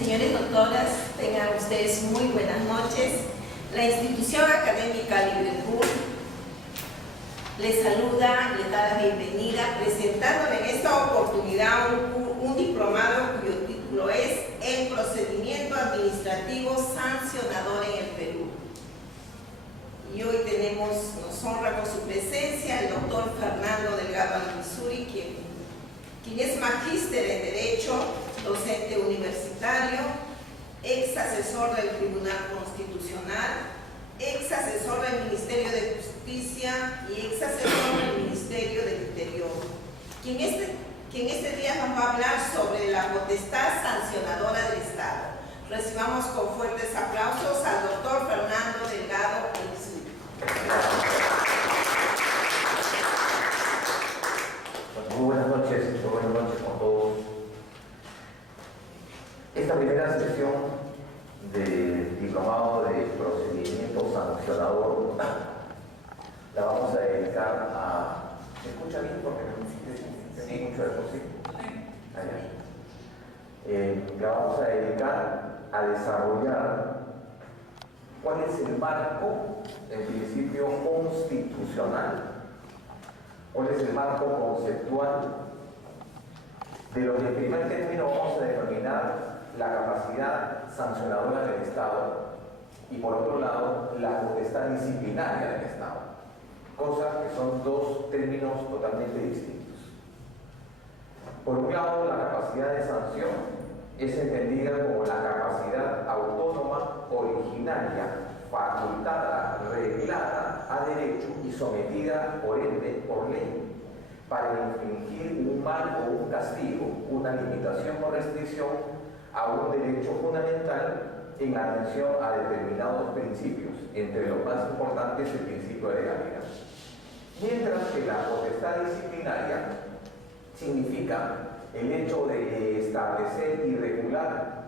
Señores doctoras, tengan ustedes muy buenas noches. La institución académica Liverpool les saluda, les da la bienvenida, presentándole en esta oportunidad un diplomado cuyo título es El procedimiento administrativo sancionador en el Perú. Y hoy nos honra con su presencia el doctor Fernando Delgado Alvisuri, quien es magíster en Derecho, docente universitario, ex asesor del Tribunal Constitucional, ex asesor del Ministerio de Justicia y ex asesor del Ministerio del Interior, quien este día nos va a hablar sobre la potestad sancionadora del Estado. Recibamos con fuertes aplausos al doctor Fernando Delgado Alvisuri. Muy buenas noches con todos. Esta primera sesión del diplomado de procedimiento sancionador la vamos a dedicar a... ¿Se escucha bien? Porque tenía mucho de por sí. La vamos a dedicar a desarrollar cuál es el marco, en principio constitucional, cuál es el marco conceptual de lo que en primer término vamos a denominar la capacidad sancionadora del Estado y por otro lado la potestad disciplinaria del Estado, cosas que son dos términos totalmente distintos. Por un lado, la capacidad de sanción es entendida como la capacidad autónoma, originaria, facultada, reglada a derecho y sometida por ende por ley para infringir un mal o un castigo, una limitación o restricción a un derecho fundamental en atención a determinados principios, entre los más importantes el principio de legalidad. Mientras que la potestad disciplinaria significa el hecho de establecer y regular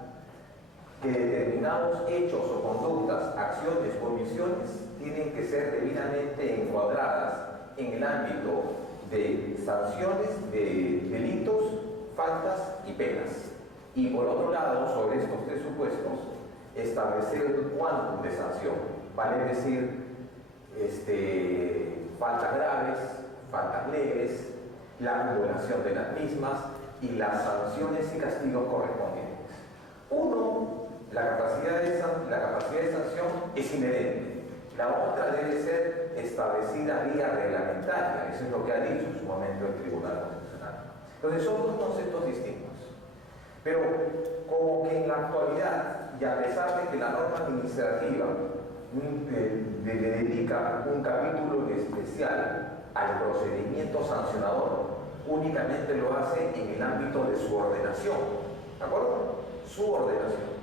que determinados hechos o conductas, acciones o omisiones tienen que ser debidamente encuadradas en el ámbito de sanciones, de delitos, faltas y penas. Y por otro lado, sobre estos tres supuestos, establecer el quantum de sanción, vale decir, faltas graves, faltas leves, la acumulación de las mismas y las sanciones y castigos correspondientes. Uno, la capacidad de sanción es inherente. La otra debe ser establecida vía reglamentaria. Eso es lo que ha dicho en su momento el Tribunal Constitucional. Entonces son dos conceptos distintos. Pero como que en la actualidad, y a pesar de que la norma administrativa le dedica un capítulo especial al procedimiento sancionador, únicamente lo hace en el ámbito de su ordenación, ¿de acuerdo? Su ordenación,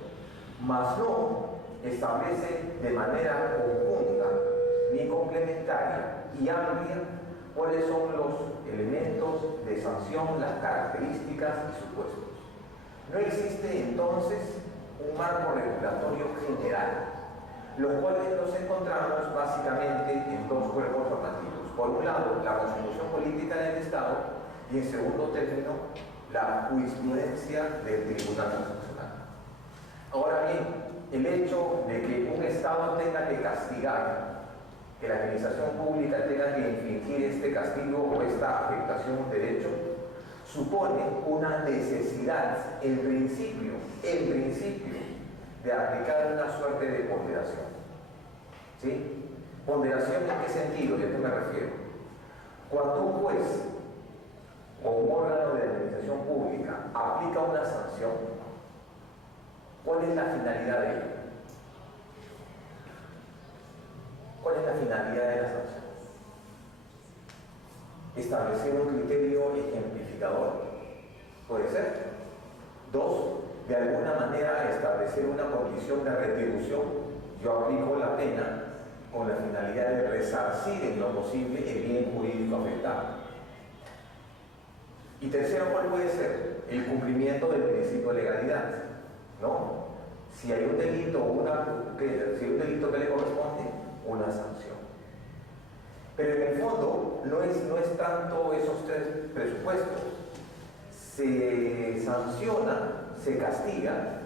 mas no establece de manera conjunta ni complementaria y amplia cuáles son los elementos de sanción, las características y supuestos. No existe entonces un marco regulatorio general, los cuales nos encontramos básicamente en dos cuerpos normativos. Por un lado, la Constitución Política del Estado y en segundo término, la jurisprudencia del Tribunal Constitucional. Ahora bien, el hecho de que un Estado tenga que castigar, que la administración pública tenga que infligir este castigo o esta afectación a un derecho, supone una necesidad, en principio, de aplicar una suerte de ponderación. ¿Sí? ¿Ponderación en qué sentido? ¿Y a qué me refiero? Cuando un juez o un órgano de administración pública aplica una sanción, ¿cuál es la finalidad de ella? ¿Cuál es la finalidad de la sanción? Establecer un criterio ejemplificador, puede ser. Dos, de alguna manera establecer una condición de retribución. Yo aplico la pena con la finalidad de resarcir en lo posible el bien jurídico afectado. Y tercero, ¿cuál puede ser? El cumplimiento del principio de legalidad, ¿no? Si hay un delito que le corresponde, una sanción. Pero en el fondo no es tanto esos tres presupuestos. Se sanciona, se castiga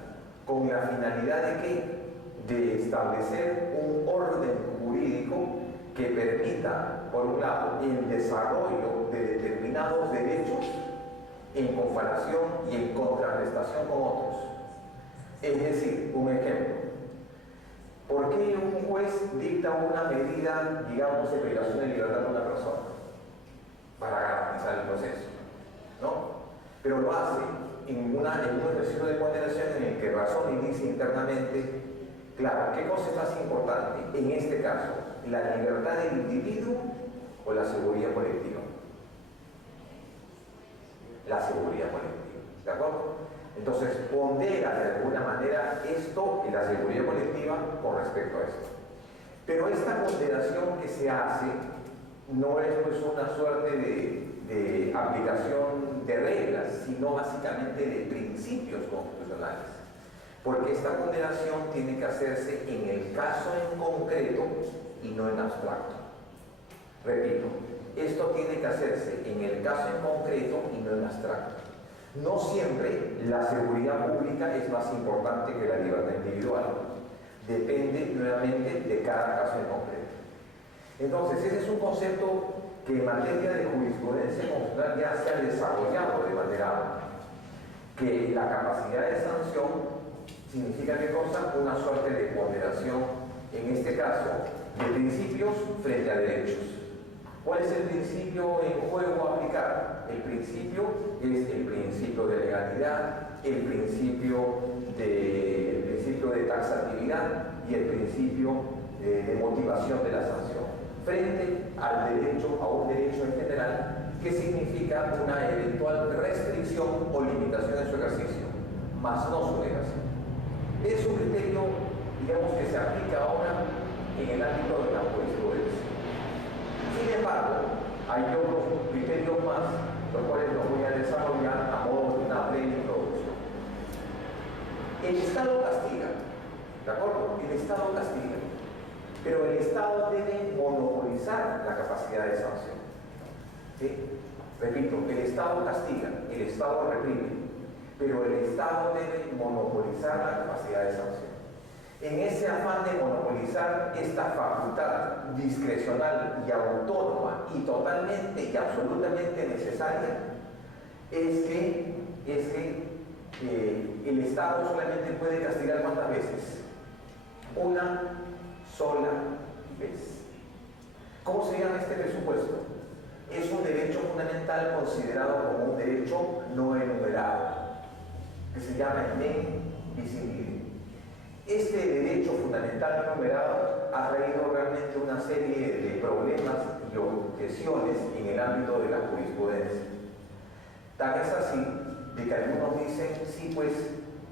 ¿Con la finalidad de qué? De establecer un orden jurídico que permita, por un lado, el desarrollo de determinados derechos en comparación y en contrarrestación con otros. Es decir, un ejemplo. ¿Por qué un juez dicta una medida, digamos, de privación de libertad de una persona? Para garantizar el proceso, ¿no? Pero lo hace en un ejercicio de condenación en el que razona y dice internamente, claro, ¿qué cosa es más importante en este caso? ¿La libertad del individuo o la seguridad colectiva? La seguridad colectiva, ¿de acuerdo? Entonces pondera de alguna manera esto y la seguridad colectiva con respecto a esto. Pero esta ponderación que se hace no es pues una suerte de aplicación de reglas, sino básicamente de principios constitucionales. Porque esta ponderación tiene que hacerse en el caso en concreto y no en abstracto. Repito, esto tiene que hacerse en el caso en concreto y no en abstracto. No siempre la seguridad pública es más importante que la libertad individual. Depende nuevamente de cada caso en concreto. Entonces, ese es un concepto que en materia de jurisprudencia constitucional ya se ha desarrollado de manera amplia. Que la capacidad de sanción significa ¿qué cosa? Una suerte de ponderación, en este caso, de principios frente a derechos. ¿Cuál es el principio en juego a aplicar? El principio es el principio de legalidad, el principio de taxatividad y el principio de motivación de la sanción, frente al derecho, a un derecho en general, que significa una eventual restricción o limitación en su ejercicio, más no su negación. Es un criterio, digamos, que se aplica ahora en el ámbito de la jurisprudencia. Sin embargo, hay otros criterios más, los cuales los voy a desarrollar a modo de una breve introducción. El Estado castiga, ¿de acuerdo? El Estado castiga, pero el Estado debe monopolizar la capacidad de sanción. ¿Sí? Repito, el Estado castiga, el Estado reprime, pero el Estado debe monopolizar la capacidad de sanción. En ese afán de monopolizar esta facultad discrecional y autónoma y totalmente y absolutamente necesaria, es que el Estado solamente puede castigar ¿cuántas veces? Una sola vez. ¿Cómo se llama este presupuesto? Es un derecho fundamental considerado como un derecho no enumerado, que se llama idem bis in idem. Este derecho fundamental enumerado ha traído realmente una serie de problemas y objeciones en el ámbito de la jurisprudencia. Tan es así de que algunos dicen, sí, pues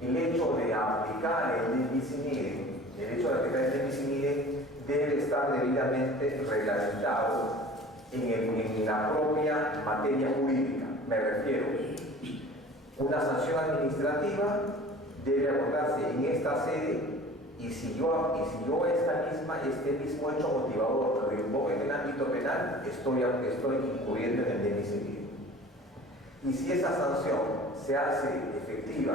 el hecho de aplicar el idem bis in idem, debe estar debidamente reglamentado en la propia materia jurídica. Me refiero, una sanción administrativa debe abordarse en esta sede y si yo este mismo hecho motivador lo invoco en el ámbito penal, estoy incurriendo en el idem bis in idem. Y si esa sanción se hace efectiva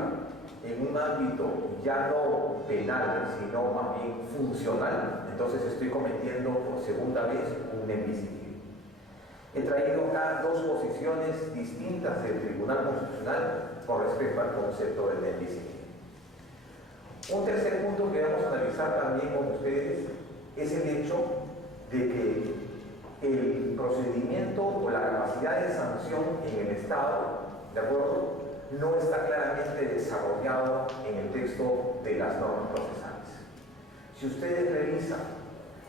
en un ámbito ya no penal, sino más bien funcional, entonces estoy cometiendo por segunda vez un idem bis in idem. He traído acá dos posiciones distintas del Tribunal Constitucional con respecto al concepto del idem bis in idem. Un tercer punto que vamos a analizar también con ustedes es el hecho de que el procedimiento o la capacidad de sanción en el Estado, ¿de acuerdo?, no está claramente desarrollado en el texto de las normas procesales. Si ustedes revisan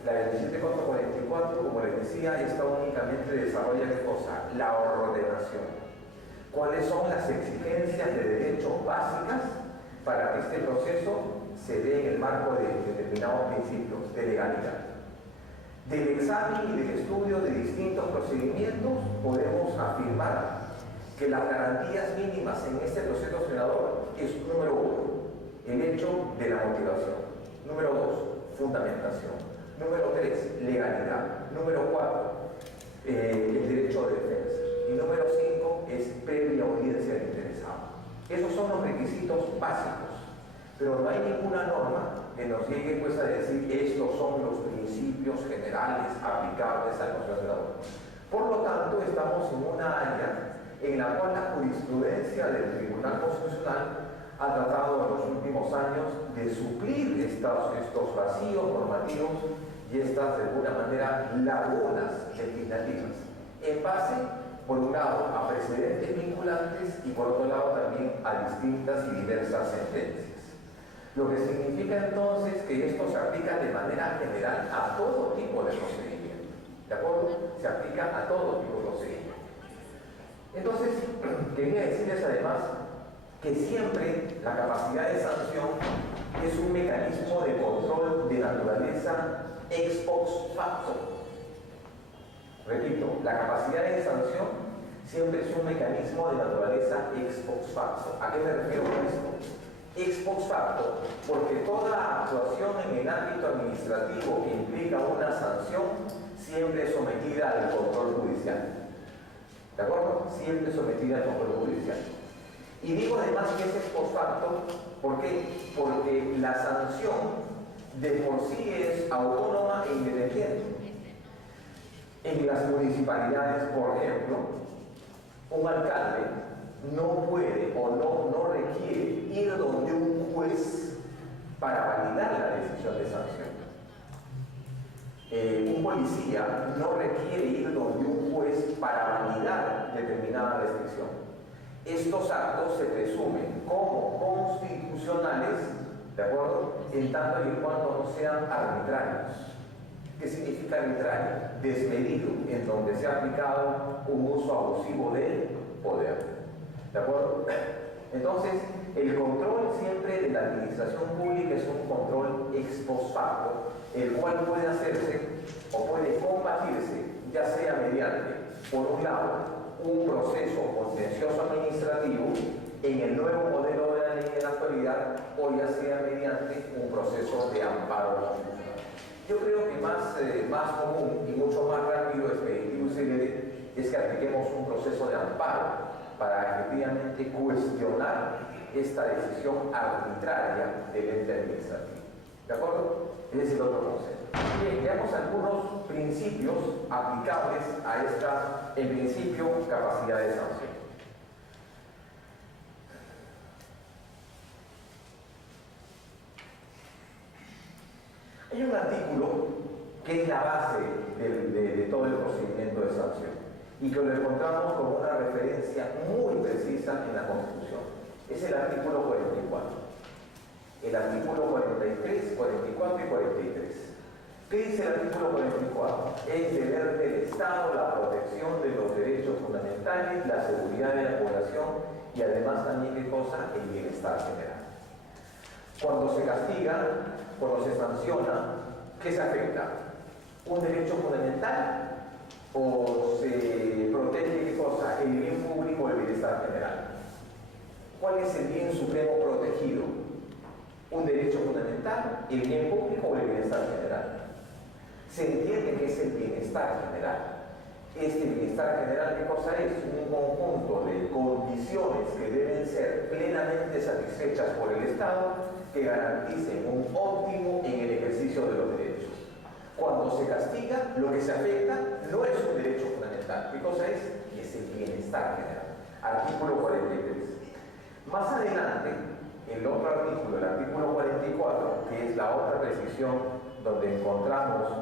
la 27444, como les decía, esta únicamente desarrolla ¿qué cosa? La ordenación. ¿Cuáles son las exigencias de derechos básicas para que este proceso se dé en el marco de determinados principios de legalidad? Del examen y del estudio de distintos procedimientos podemos afirmar que las garantías mínimas en este proceso sancionador es, número 1, el hecho de la motivación; número 2, fundamentación; número 3, legalidad; número 4, el derecho de defensa; y número 5 es previa audiencia del interesado. Esos son los requisitos básicos pero no hay ninguna norma que nos llegue pues a decir estos son los principios generales aplicables a la constitución de la ONU. Por lo tanto, estamos en una área en la cual la jurisprudencia del Tribunal Constitucional ha tratado en los últimos años de suplir estos vacíos normativos y estas, de alguna manera, lagunas legislativas, en base, por un lado, a precedentes vinculantes y por otro lado también a distintas y diversas sentencias. Lo que significa entonces que esto se aplica de manera general a todo tipo de procedimiento. ¿De acuerdo? Se aplica a todo tipo de procedimiento. Entonces, quería decirles además que siempre la capacidad de sanción es un mecanismo de control de naturaleza ex post facto. Repito, la capacidad de sanción siempre es un mecanismo de naturaleza ex post facto. ¿A qué me refiero con esto? Ex post facto, porque toda actuación en el ámbito administrativo que implica una sanción siempre es sometida al control judicial. ¿De acuerdo? Siempre sometida al control judicial. Y digo además que es ex post facto, ¿por qué? Porque la sanción de por sí es autónoma e independiente. En las municipalidades, por ejemplo, un alcalde no puede o no requiere ir donde un juez para validar la decisión de sanción. Un policía no requiere ir donde un juez para validar determinada restricción. Estos actos se presumen como constitucionales, ¿de acuerdo? En tanto y en cuanto no sean arbitrarios. ¿Qué significa arbitrario? Desmedido, en donde se ha aplicado un uso abusivo del poder. ¿De acuerdo? Entonces, el control siempre de la administración pública es un control ex post facto, el cual puede hacerse o puede combatirse, ya sea mediante, por un lado, un proceso contencioso administrativo en el nuevo modelo de la ley en la actualidad, o ya sea mediante un proceso de amparo constitucional. Yo creo que más común y mucho más rápido, expeditivo y célebre es que apliquemos un proceso de amparo para efectivamente cuestionar esta decisión arbitraria del ente administrativo. ¿De acuerdo? Ese es el otro concepto. Bien, veamos algunos principios aplicables a esta, en principio, capacidad de sanción. Hay un artículo que es la base de todo el procedimiento de sanción y que lo encontramos como una referencia muy precisa en la Constitución. Es el artículo 44. El artículo 43, 44 y 43. ¿Qué dice el artículo 44? Es deber del Estado la protección de los derechos fundamentales, la seguridad de la población y además también, ¿qué cosa? El bienestar general. Cuando se castiga, cuando se sanciona, ¿qué se afecta? ¿Un derecho fundamental? ¿O se protege, qué cosa? ¿El bien público o el bienestar general? ¿Cuál es el bien supremo protegido? ¿Un derecho fundamental? ¿El bien público o el bienestar general? Se entiende que es el bienestar general. Este bienestar general, ¿qué cosa es? Un conjunto de condiciones que deben ser plenamente satisfechas por el Estado que garanticen un óptimo en el ejercicio de los derechos. Cuando se castiga, lo que se afecta no es un derecho fundamental. ¿Qué cosa es? Es el bienestar general. Artículo 43. Más adelante, el otro artículo, el artículo 44, que es la otra precisión donde encontramos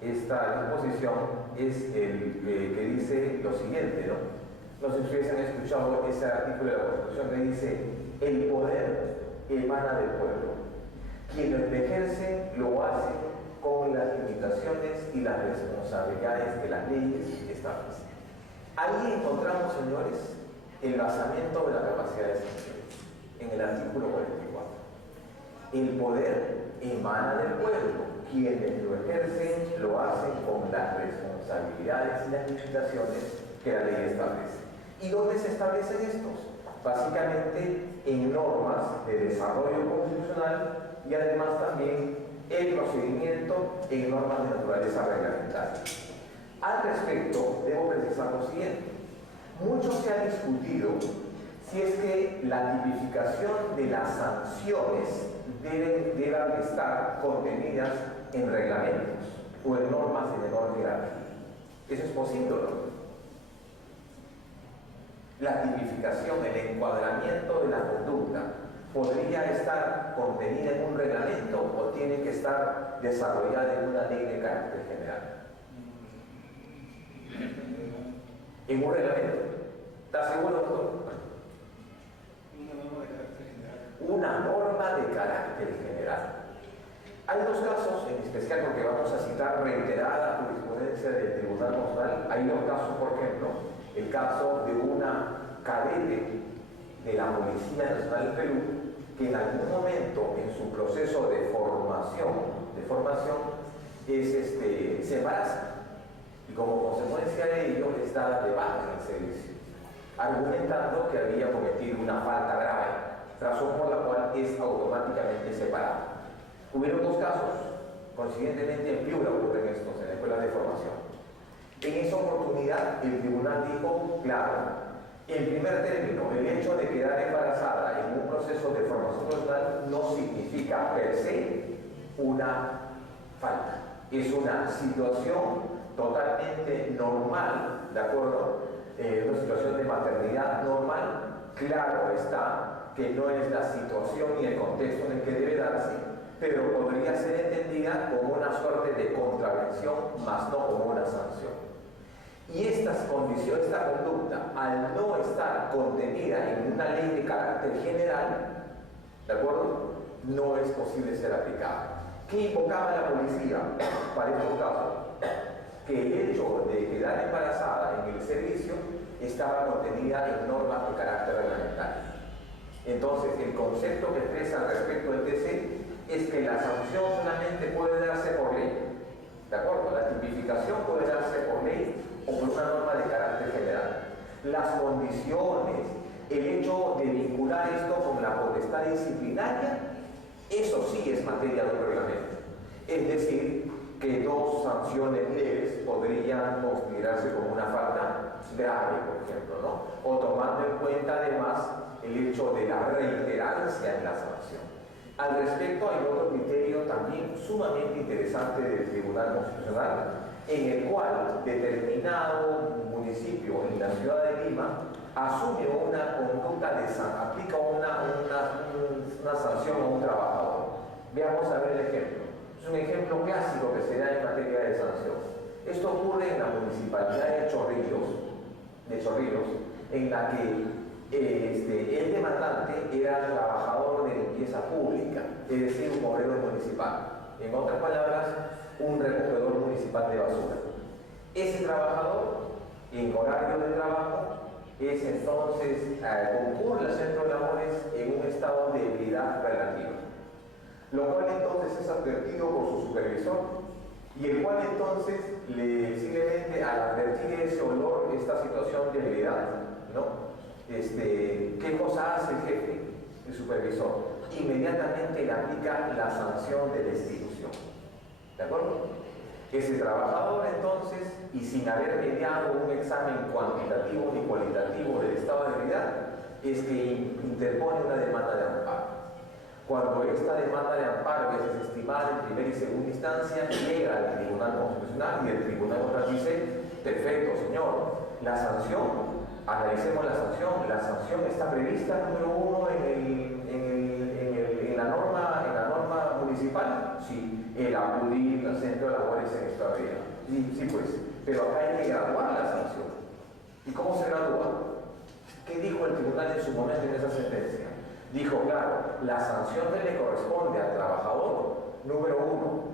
esta disposición, es el que dice lo siguiente, ¿no? No sé si ustedes han escuchado ese artículo de la Constitución que dice: el poder emana del pueblo. Quienes lo ejercen lo hacen con las limitaciones y las responsabilidades que las leyes establecen. Ahí encontramos, señores, el basamento de la capacidad de sanción, en el artículo 44. El poder emana del pueblo. Quienes lo ejercen lo hacen con las responsabilidades y las limitaciones que la ley establece. ¿Y dónde se establecen estos? Básicamente en normas de desarrollo constitucional y además también el procedimiento en normas de naturaleza reglamentaria. Al respecto, debo precisar lo siguiente. Mucho se ha discutido si es que la tipificación de las sanciones deban estar contenidas en reglamentos o en normas de menor jerarquía. ¿Eso es posible o no? La tipificación, el encuadramiento de la conducta, ¿podría estar contenida en un reglamento o tiene que estar desarrollada en una ley de carácter general? En un reglamento. ¿Estás seguro, doctor? Una norma de carácter general. Hay dos casos en especial, porque vamos a citar reiterada jurisprudencia del Tribunal Constitucional. Hay dos casos, por ejemplo, el caso de una cadete de la Policía Nacional del Perú, que en algún momento en su proceso de formación se embaraza y como consecuencia de ello está de baja en el servicio, argumentando que había cometido una falta grave, razón por la cual es automáticamente separada. Hubieron dos casos, consiguientemente en Piura ocurren estos en la escuela de formación. En esa oportunidad el tribunal dijo, claro, en primer término, el hecho de quedar embarazada en un proceso de formación profesional no significa per se una falta. Es una situación totalmente normal, ¿de acuerdo? Una situación de maternidad normal. Claro está que no es la situación ni el contexto en el que debe darse, pero podría ser entendida como una suerte de contravención, más no como una sanción. Y esta conducta, al no estar contenida en una ley de carácter general, ¿de acuerdo?, no es posible ser aplicada. ¿Qué invocaba la policía para estos casos? Que el hecho de quedar embarazada en el servicio estaba contenida en normas de carácter reglamentario. Entonces, el concepto que expresa respecto del TC es que la sanción solamente puede darse por ley, ¿de acuerdo? La tipificación puede darse por ley o por una norma de carácter general. Las condiciones, el hecho de vincular esto con la potestad disciplinaria, eso sí es materia de un reglamento. Es decir, que dos sanciones leves podrían considerarse como una falta grave, por ejemplo, ¿no? O tomando en cuenta además el hecho de la reiterancia en la sanción. Al respecto hay otro criterio también sumamente interesante del Tribunal Constitucional, en el cual determinado municipio en la ciudad de Lima asume una conducta aplica una sanción a un trabajador. Veamos a ver el ejemplo. Es un ejemplo clásico que se da en materia de sanción. Esto ocurre en la municipalidad de Chorrillos, en la que el demandante era trabajador de limpieza pública, es decir, un obrero municipal. En otras palabras, un recogedor municipal de basura. Ese trabajador, en horario de trabajo, es entonces concurre al centro de labores en un estado de ebriedad relativa, lo cual entonces es advertido por su supervisor, y el cual entonces simplemente al advertir ese olor, esta situación de ebriedad, ¿no? ¿Qué cosa hace el jefe, el supervisor? Inmediatamente le aplica la sanción de destitución. ¿De acuerdo? Ese trabajador entonces, y sin haber mediado un examen cuantitativo ni cualitativo del estado de ebriedad, es que interpone una demanda de amparo. Cuando esta demanda de amparo es desestimada en primera y segunda instancia, llega al Tribunal Constitucional y el Tribunal Constitucional dice, perfecto, señor, la sanción, analicemos la sanción está prevista, número uno, en la norma municipal, sí, el acudir al centro de labores en esta vía, sí, pues, pero acá hay que graduar la sanción. ¿Y cómo se gradúa? ¿Qué dijo el tribunal en su momento en esa sentencia? Dijo, claro, la sanción que le corresponde al trabajador, número uno,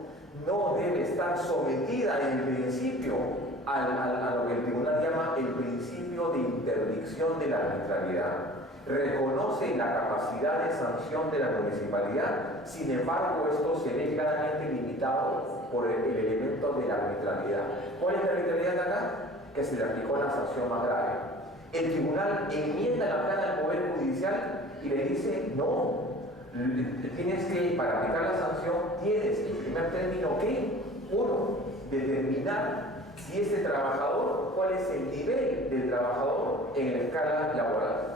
no debe estar sometida en principio a lo que el tribunal llama el principio de interdicción de la arbitrariedad. Reconoce la capacidad de sanción de la municipalidad, sin embargo, esto se ve claramente limitado por el elemento de la arbitrariedad. ¿Cuál es la arbitrariedad de acá? Que se le aplicó la sanción más grave. El tribunal enmienda la plana del Poder Judicial y le dice, no, tienes que, para aplicar la sanción, tienes en primer término que, uno, determinar si ese trabajador, cuál es el nivel del trabajador en la escala laboral.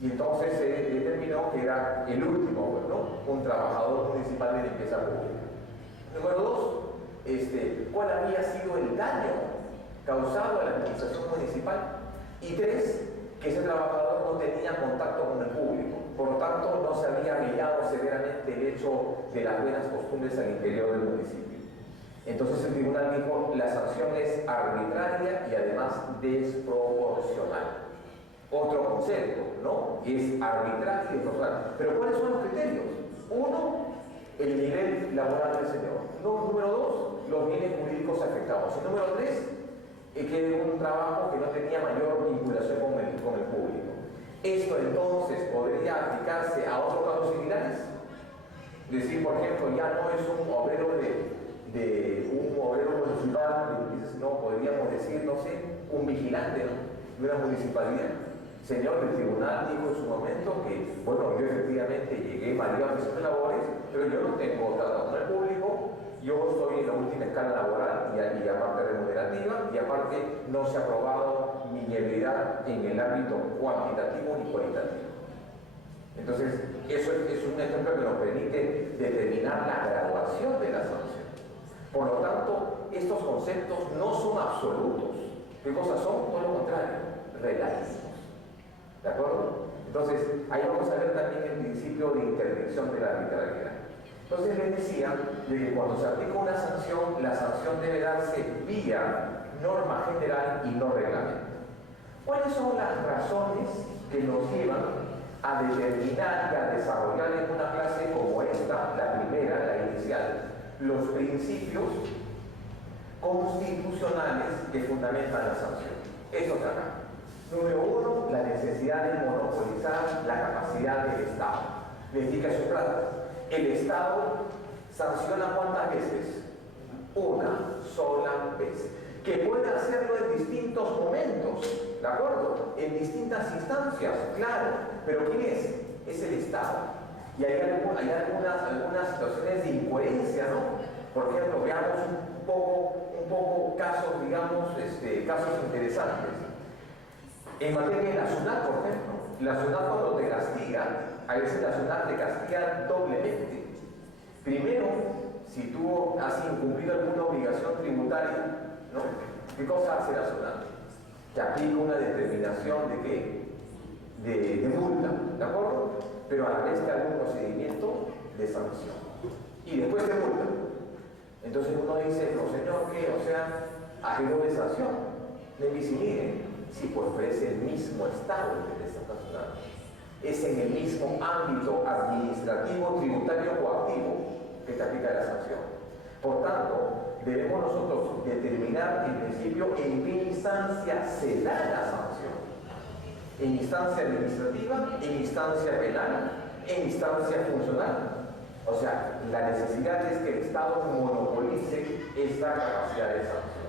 Y entonces se determinó que era el último, ¿no? Un trabajador municipal de limpieza pública. Número dos, ¿cuál había sido el daño causado a la administración municipal? Y tres, que ese trabajador no tenía contacto con el público, por lo tanto no se había vigilado severamente el hecho de las buenas costumbres al interior del municipio. Entonces el tribunal dijo, la sanción es arbitraria y además desproporcional. Otro concepto, ¿no? Es arbitrario y desproporcional. Pero ¿cuáles son los criterios? Uno, el nivel laboral del señor. Número dos, los bienes jurídicos afectados. Y número tres, que era un trabajo que no tenía mayor vinculación con el público. Esto entonces podría aplicarse a otros casos similares. Decir, por ejemplo, ya no es un obrero un obrero municipal, no, podríamos decir, no sé, un vigilante, ¿no?, de una municipalidad. Señor del tribunal dijo en su momento que, bueno, yo efectivamente llegué varias veces de labores, pero yo no tengo trato con el público, yo estoy en la última escala laboral y aparte remunerativa, y aparte no se ha probado mi viabilidad en el ámbito cuantitativo ni cualitativo. Entonces, eso es un ejemplo que nos permite determinar la graduación de la sanción. Por lo tanto, estos conceptos no son absolutos. ¿Qué cosas son? Todo lo contrario, relativos. ¿De acuerdo? Entonces, ahí vamos a ver también el principio de interdicción de la arbitrariedad. Entonces les decía de que cuando se aplica una sanción, la sanción debe darse vía norma general y no reglamento. ¿Cuáles son las razones que nos llevan a determinar y a desarrollar en una clase como esta, la primera, la inicial, los principios constitucionales que fundamentan la sanción? Eso está acá. Número uno, la necesidad de monopolizar la capacidad del Estado. Les dije hace un rato, el Estado sanciona ¿cuántas veces? Una sola vez. Que puede hacerlo en distintos momentos, ¿de acuerdo? En distintas instancias, claro. Pero ¿quién es? Es el Estado. Y hay algunas situaciones de incoherencia, ¿no? Por ejemplo, veamos un poco casos, digamos, casos interesantes. En materia de la SUNAT, por ejemplo, la SUNAT cuando te castiga, a veces la SUNAT te castiga doblemente. Primero, si tú has incumplido alguna obligación tributaria, ¿no? ¿Qué cosa hace la SUNAT? Te aplica una determinación de ¿qué? De multa, ¿de acuerdo? Pero a la vez te hace un procedimiento de sanción. Y después te multa. Entonces uno dice, no señor, ¿qué? O sea, ¿a qué doble sanción? Me dice, miren, sí, pues es el mismo Estado el que te está sancionando. Es en el mismo ámbito administrativo, tributario o coactivo que te aplica la sanción. Por tanto, debemos nosotros determinar en principio en qué instancia se da la sanción. En instancia administrativa, en instancia penal, en instancia funcional. O sea, la necesidad es que el Estado monopolice esta capacidad de sanción.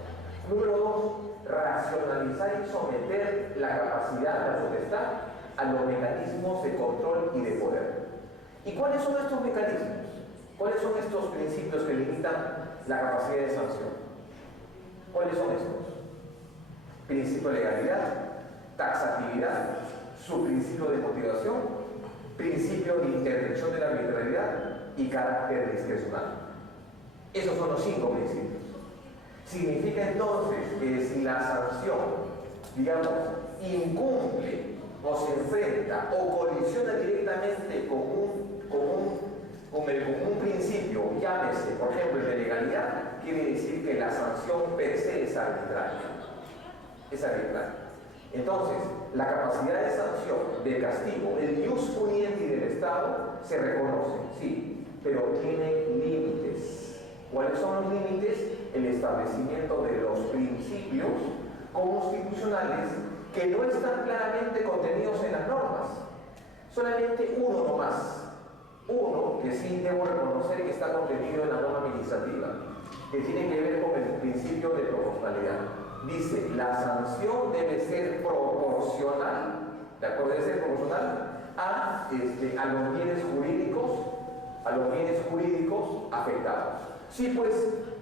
Número dos, racionalizar y someter la capacidad de la potestad a los mecanismos de control y de poder. ¿Y cuáles son estos mecanismos? ¿Cuáles son estos principios que limitan la capacidad de sanción? ¿Cuáles son estos? Principio de legalidad, taxatividad, su principio de motivación, principio de interdicción de la arbitrariedad y carácter discrecional. Esos son los 5 principios. Significa entonces que si la sanción, digamos, incumple o se enfrenta o colisiona directamente con un principio, llámese, por ejemplo, el de legalidad, quiere decir que la sanción per se es arbitraria. Es arbitraria. Entonces, la capacidad de sanción, de castigo, el ius puniendi del Estado se reconoce, sí, pero tiene límites. ¿Cuáles son los límites? El establecimiento de los principios constitucionales que no están claramente contenidos en las normas. Solamente uno nomás. Uno que sí debo reconocer que está contenido en la norma administrativa, que tiene que ver con el principio de proporcionalidad. Dice, la sanción debe ser proporcional, ¿de acuerdo? Debe ser proporcional a los bienes jurídicos afectados. Sí, pues,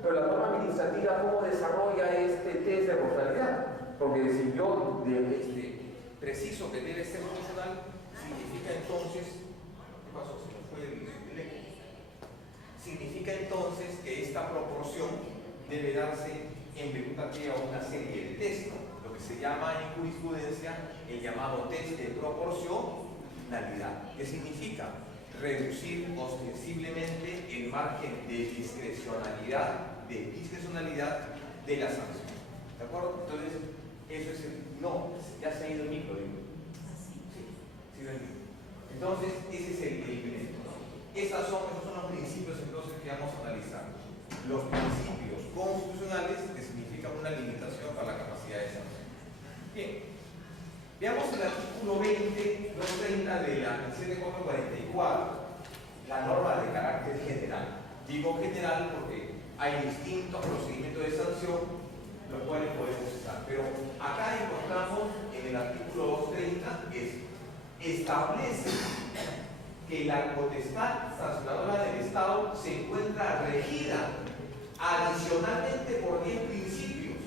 pero la norma administrativa, ¿cómo desarrolla este test de proporcionalidad? Porque si yo preciso que debe ser proporcional, si significa entonces, ¿qué pasó? Se me fue el eco. Significa entonces que esta proporción debe darse en virtud a una serie de test, lo que se llama en jurisprudencia el llamado test de proporcionalidad. ¿Qué significa? Reducir ostensiblemente el margen de discrecionalidad de la sanción. ¿De acuerdo? Entonces, eso es el... No, ya se ha ido el micro, digo. Sí, se ha ido el micro. Entonces, ese es el elemento, ¿no? Esos son los principios entonces que vamos a analizar. Los principios constitucionales que significan una limitación para la capacidad de sanción. Bien, veamos el artículo 20, 230 de la 7444, la norma de carácter general. Digo general porque hay distintos procedimientos de sanción los cuales podemos usar. Pero acá encontramos en el artículo 230 establece que la potestad sancionadora del Estado se encuentra regida adicionalmente por 10 principios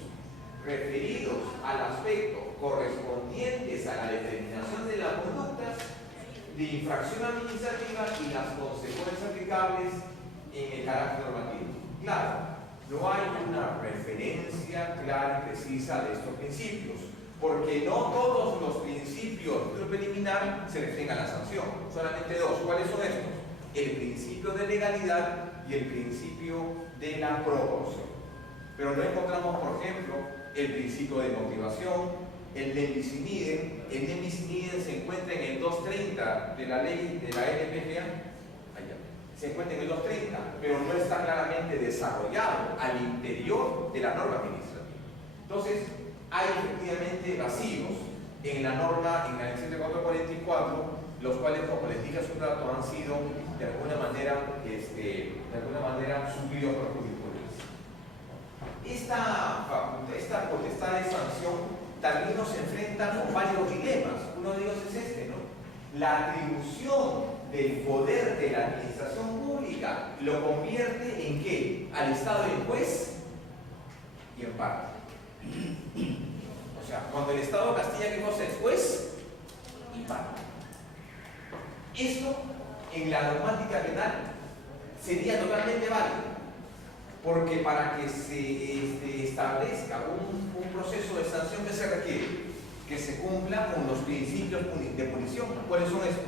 referidos al aspecto correspondientes a la determinación de las conductas de infracción administrativa y las consecuencias aplicables en el carácter normativo. Claro, no hay una referencia clara y precisa de estos principios, porque no todos los principios de preliminar se refieren a la sanción, solamente dos. ¿Cuáles son estos? El principio de legalidad y el principio de la proporción. Pero no encontramos, por ejemplo, el principio de motivación, el nebis in idem. El nebis in idem se encuentra en el 230 de la ley de la LPGA, allá. Se encuentra en el 230, pero no está claramente desarrollado al interior de la norma administrativa. Entonces, hay efectivamente vacíos en la norma, en la 7444, los cuales, como les dije hace un rato, han sido de alguna manera suplidos por jurisprudencia. Esta potestad de sanción también nos enfrenta con varios dilemas. Uno de ellos es este, ¿no? La atribución del poder de la administración pública lo convierte en ¿qué? Al Estado en juez y en parte. O sea, cuando el Estado castiga, ¿qué cosa es? Juez y parte. Esto en la normática penal sería totalmente válido, porque para que se establezca un proceso de sanción, que se requiere que se cumpla con los principios de punición. ¿Cuáles son estos?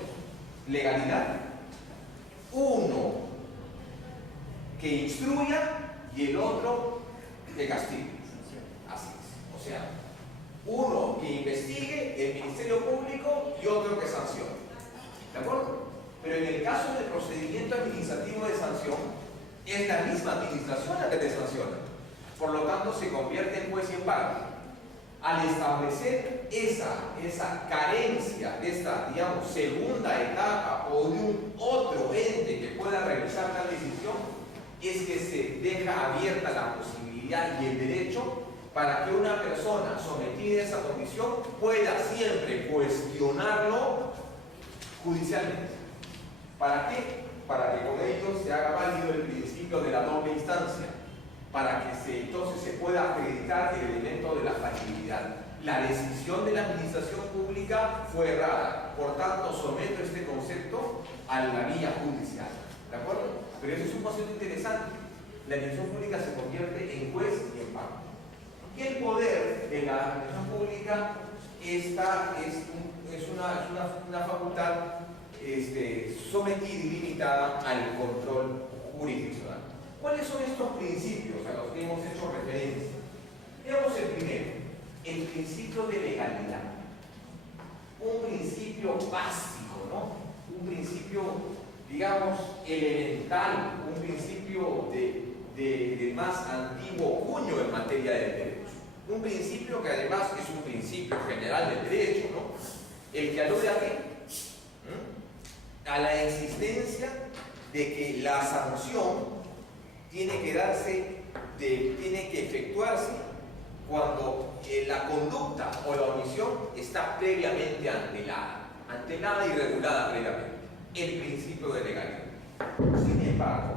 Legalidad, uno que instruya y el otro que castigue. Así es. O sea, uno que investigue, el Ministerio Público, y otro que sancione. ¿De acuerdo? Pero en el caso del procedimiento administrativo de sanción, es la misma administración la que te sanciona. Por lo tanto, se convierte en juez y en parte. Al establecer esa carencia de esta, digamos, segunda etapa o de un otro ente que pueda revisar tal decisión, es que se deja abierta la posibilidad y el derecho para que una persona sometida a esa condición pueda siempre cuestionarlo judicialmente. ¿Para qué? Para que con ello se haga válido el principio de la doble instancia, para que entonces se pueda acreditar el elemento de la facilidad. La decisión de la administración pública fue errada, por tanto someto este concepto a la vía judicial. ¿De acuerdo? Pero eso es un concepto interesante. La administración pública se convierte en juez y en parte. Y el poder de la administración pública es una facultad sometida y limitada al control jurisdiccional. ¿Cuáles son estos principios a los que hemos hecho referencia? Veamos el primero, el principio de legalidad. Un principio básico, ¿no? Un principio, digamos, elemental, un principio de más antiguo cuño en materia de derecho. Un principio que además es un principio general del derecho, ¿no? El que alude a qué? A la existencia de que la sanción tiene que efectuarse cuando la conducta o la omisión está previamente antelada y regulada previamente. El principio de legalidad. Sin embargo,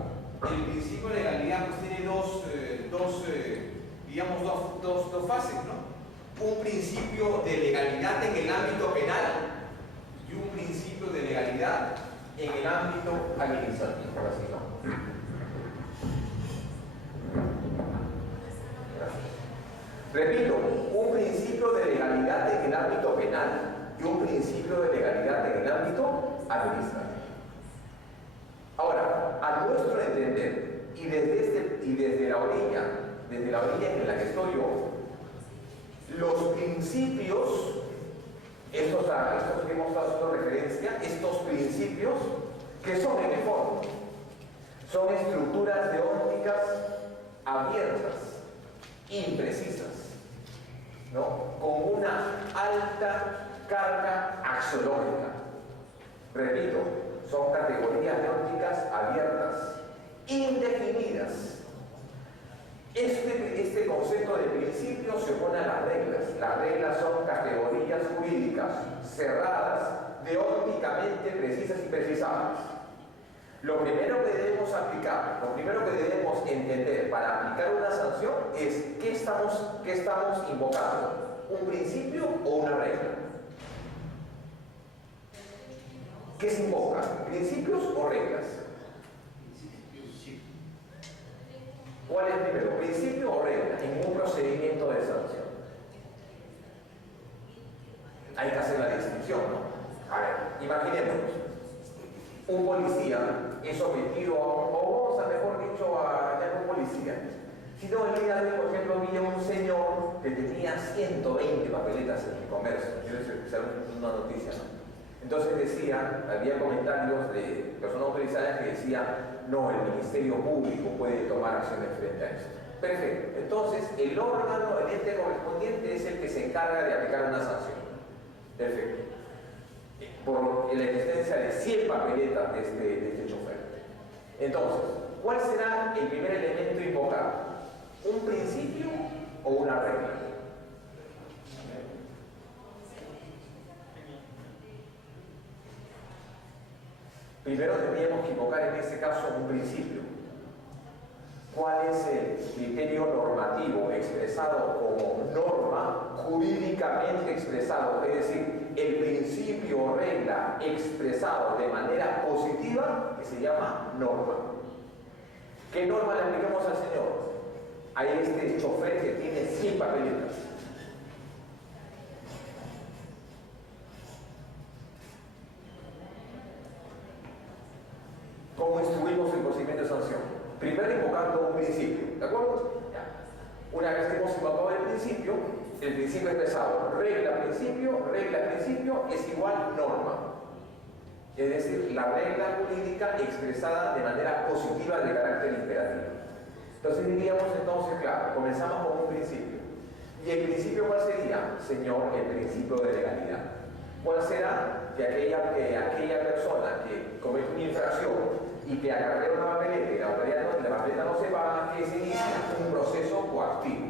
el principio de legalidad pues tiene dos fases, ¿no? Un principio de legalidad en el ámbito penal y un principio de legalidad en el ámbito administrativo. Así, ¿no? Repito, un principio de legalidad en el ámbito penal y un principio de legalidad en el ámbito administrativo. Ahora, a nuestro entender, y desde la orilla en la que estoy yo, los principios, estos a estos que hemos estado haciendo referencia, estos principios, que son en el fondo, son estructuras deónticas abiertas, imprecisas, ¿no? Con una alta carga axiológica. Repito, son categorías deónticas abiertas, indefinidas. Este concepto de principio se opone a las reglas. Las reglas son categorías jurídicas cerradas, deónticamente precisas y precisables. Lo primero que debemos aplicar, lo primero que debemos entender para aplicar una sanción es qué estamos invocando, un principio o una regla. ¿Qué se invoca? ¿Principios o reglas? ¿Cuál es primero? ¿Principio o regla en un procedimiento de sanción? Hay que hacer la distinción, ¿no? A ver, imaginémonos. Un policía es sometido o vamos a, mejor dicho, a ya no un policía, sino el día de hoy, por ejemplo, vi a un señor que tenía 120 papeletas en el comercio. Quiero decir, una noticia, ¿no? Entonces decía, había comentarios de personas autorizadas que decían, no, el Ministerio Público puede tomar acciones frente a esto. Perfecto. Entonces, el órgano, el ente correspondiente es el que se encarga de aplicar una sanción. Perfecto. Por la existencia de 100 papeletas de este chofer. Entonces, ¿cuál será el primer elemento invocado? ¿Un principio o una regla? Primero tendríamos que invocar en este caso un principio. ¿Cuál es el criterio normativo expresado como norma, jurídicamente expresado? Es decir, el principio o regla expresado de manera positiva, que se llama norma. ¿Qué norma le aplicamos al señor? A este chofer que tiene 100 papeletas. ¿Cómo instruimos el procedimiento de sanción? Primero invocando un principio, ¿de acuerdo? Ya. Una vez que hemos invocado el principio expresado, regla principio es igual norma. Es decir, la regla jurídica expresada de manera positiva de carácter imperativo. Entonces diríamos claro, comenzamos con un principio. ¿Y el principio cuál sería? Señor, el principio de legalidad. ¿Cuál será? Que aquella persona que comete una infracción y que acarrea una papeleta y la papeleta no se paga, que se inicia un proceso coactivo.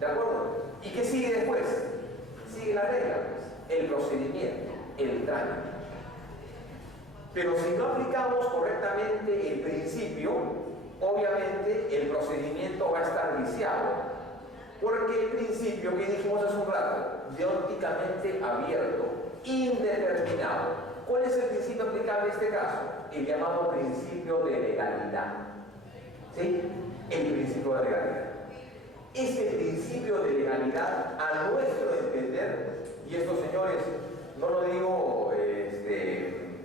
¿De acuerdo? ¿Y qué sigue después? Sigue la regla, pues, el procedimiento, el trámite. Pero si no aplicamos correctamente el principio, obviamente el procedimiento va a estar viciado. Porque el principio que dijimos hace un rato, deónticamente abierto, indeterminado. ¿Cuál es el principio aplicable en este caso? El llamado principio de legalidad. ¿Sí? El principio de legalidad. Ese principio de legalidad, a nuestro entender, y esto, señores, no lo digo,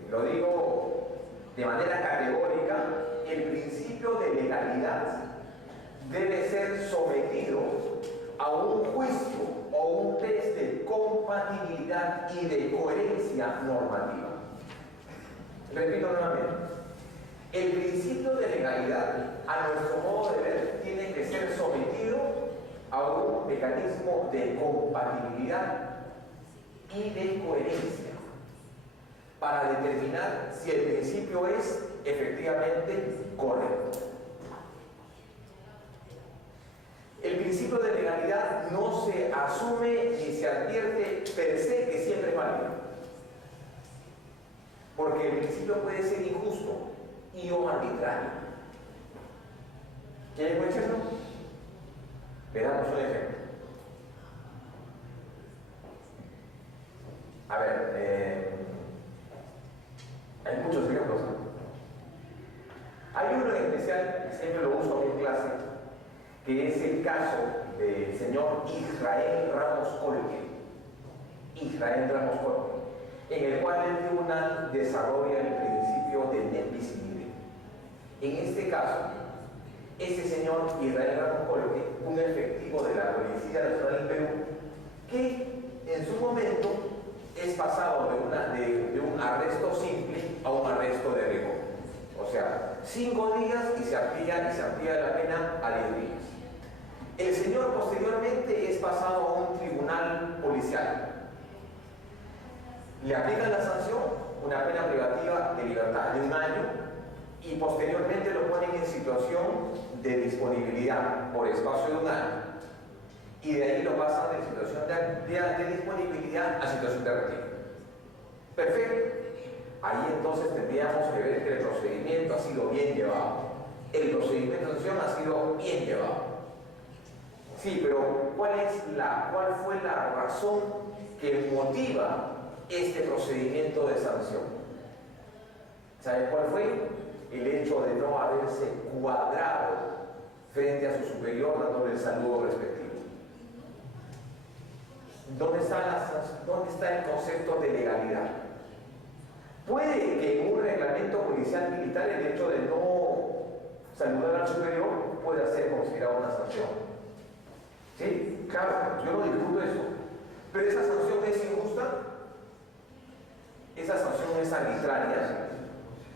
lo digo de manera categórica, el principio de legalidad debe ser sometido a un juicio o un test de compatibilidad y de coherencia normativa. Repito nuevamente, el principio de legalidad, a nuestro modo de ver, tiene que ser sometido a un mecanismo de compatibilidad y de coherencia para determinar si el principio es efectivamente correcto. El principio de legalidad no se asume ni se advierte per se que siempre es válido. Porque el principio puede ser injusto y o arbitrario. ¿Quieren un ejemplo? Le damos un ejemplo. A ver, Hay muchos ejemplos, ¿no? Hay uno en especial, que siempre lo uso en clase, que es el caso del señor Israel Ramos Colque. Israel Ramos Colque, en el cual el tribunal desarrolla el principio de net bis in idem. En este caso, ese señor Israel Ramos Colque, un efectivo de la Policía Nacional del Perú, que en su momento es pasado de un arresto simple a un arresto de rigor. O sea, 5 días y se amplía la pena a 10 días. El señor posteriormente es pasado a un tribunal policial. Le aplican la sanción, una pena privativa de libertad de 1 año, y posteriormente lo ponen en situación de disponibilidad por espacio de 1 año. Y de ahí lo pasan de situación de disponibilidad a situación de retiro. Perfecto. Ahí entonces tendríamos que ver que el procedimiento ha sido bien llevado. El procedimiento de sanción ha sido bien llevado. Sí, pero ¿cuál fue la razón que motiva este procedimiento de sanción? ¿Sabe cuál fue? El hecho de no haberse cuadrado frente a su superior dándole el saludo respectivo. ¿Dónde está el concepto de legalidad? Puede que en un reglamento policial militar el hecho de no saludar al superior pueda ser considerado una sanción. ¿Sí? Claro, yo no discuto eso. Pero esa sanción es injusta, esa sanción es arbitraria.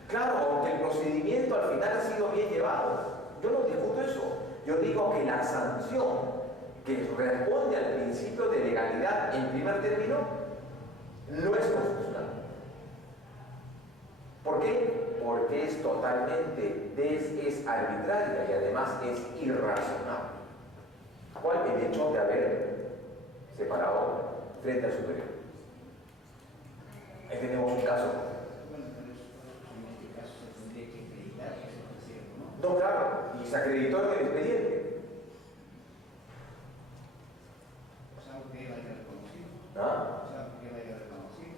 Claro, aunque el procedimiento al final ha sido bien llevado, yo no discuto eso. Yo digo que la sanción que responde al principio de legalidad en primer término no es constitucional. ¿Por qué? Porque es totalmente es arbitraria y además es irracional. ¿Cuál? El hecho de haber separado frente al superior. Ahí tenemos un caso. Bueno, pero en este caso se tendría que acreditar que eso es cierto, ¿no? No, claro, y se acreditó en el expediente. O sea, que va a ir reconocido. ¿Ah? O sea, que va a ir reconocido.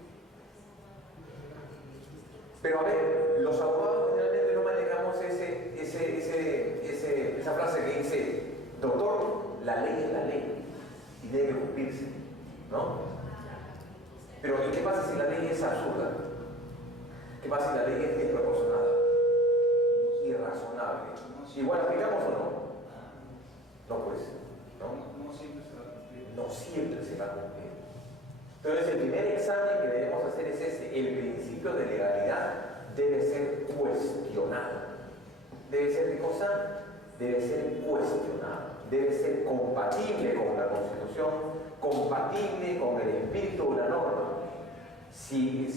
Pero a ver, los abogados generalmente no manejamos esa frase que dice, doctor, la ley es la ley y debe cumplirse, ¿no? Pero ¿y qué pasa si la ley es absurda? ¿Qué pasa si la ley es desproporcionada? Irrazonable. ¿Igual aplicamos o no? No, pues, ¿no? No siempre se va a cumplir. No siempre se va a cumplir. Entonces, el primer examen que debemos hacer es este. El principio de legalidad debe ser cuestionado. ¿Debe ser qué cosa? Debe ser cuestionado. Debe ser compatible con la Constitución, compatible con el espíritu de la norma. Si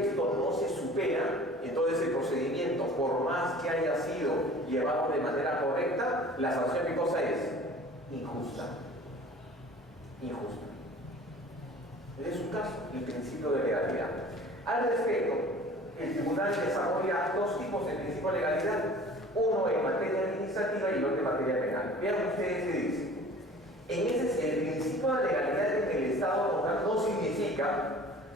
esto no se supera, entonces el procedimiento, por más que haya sido llevado de manera correcta, la sanción, ¿qué cosa es? Injusta. Injusta. Es un caso, el principio de legalidad. Al respecto, el tribunal desarrolla 2 tipos de principio de legalidad, uno en materia administrativa y otro en materia penal. Vean ustedes qué dice. El principio de legalidad en el Estado normal no significa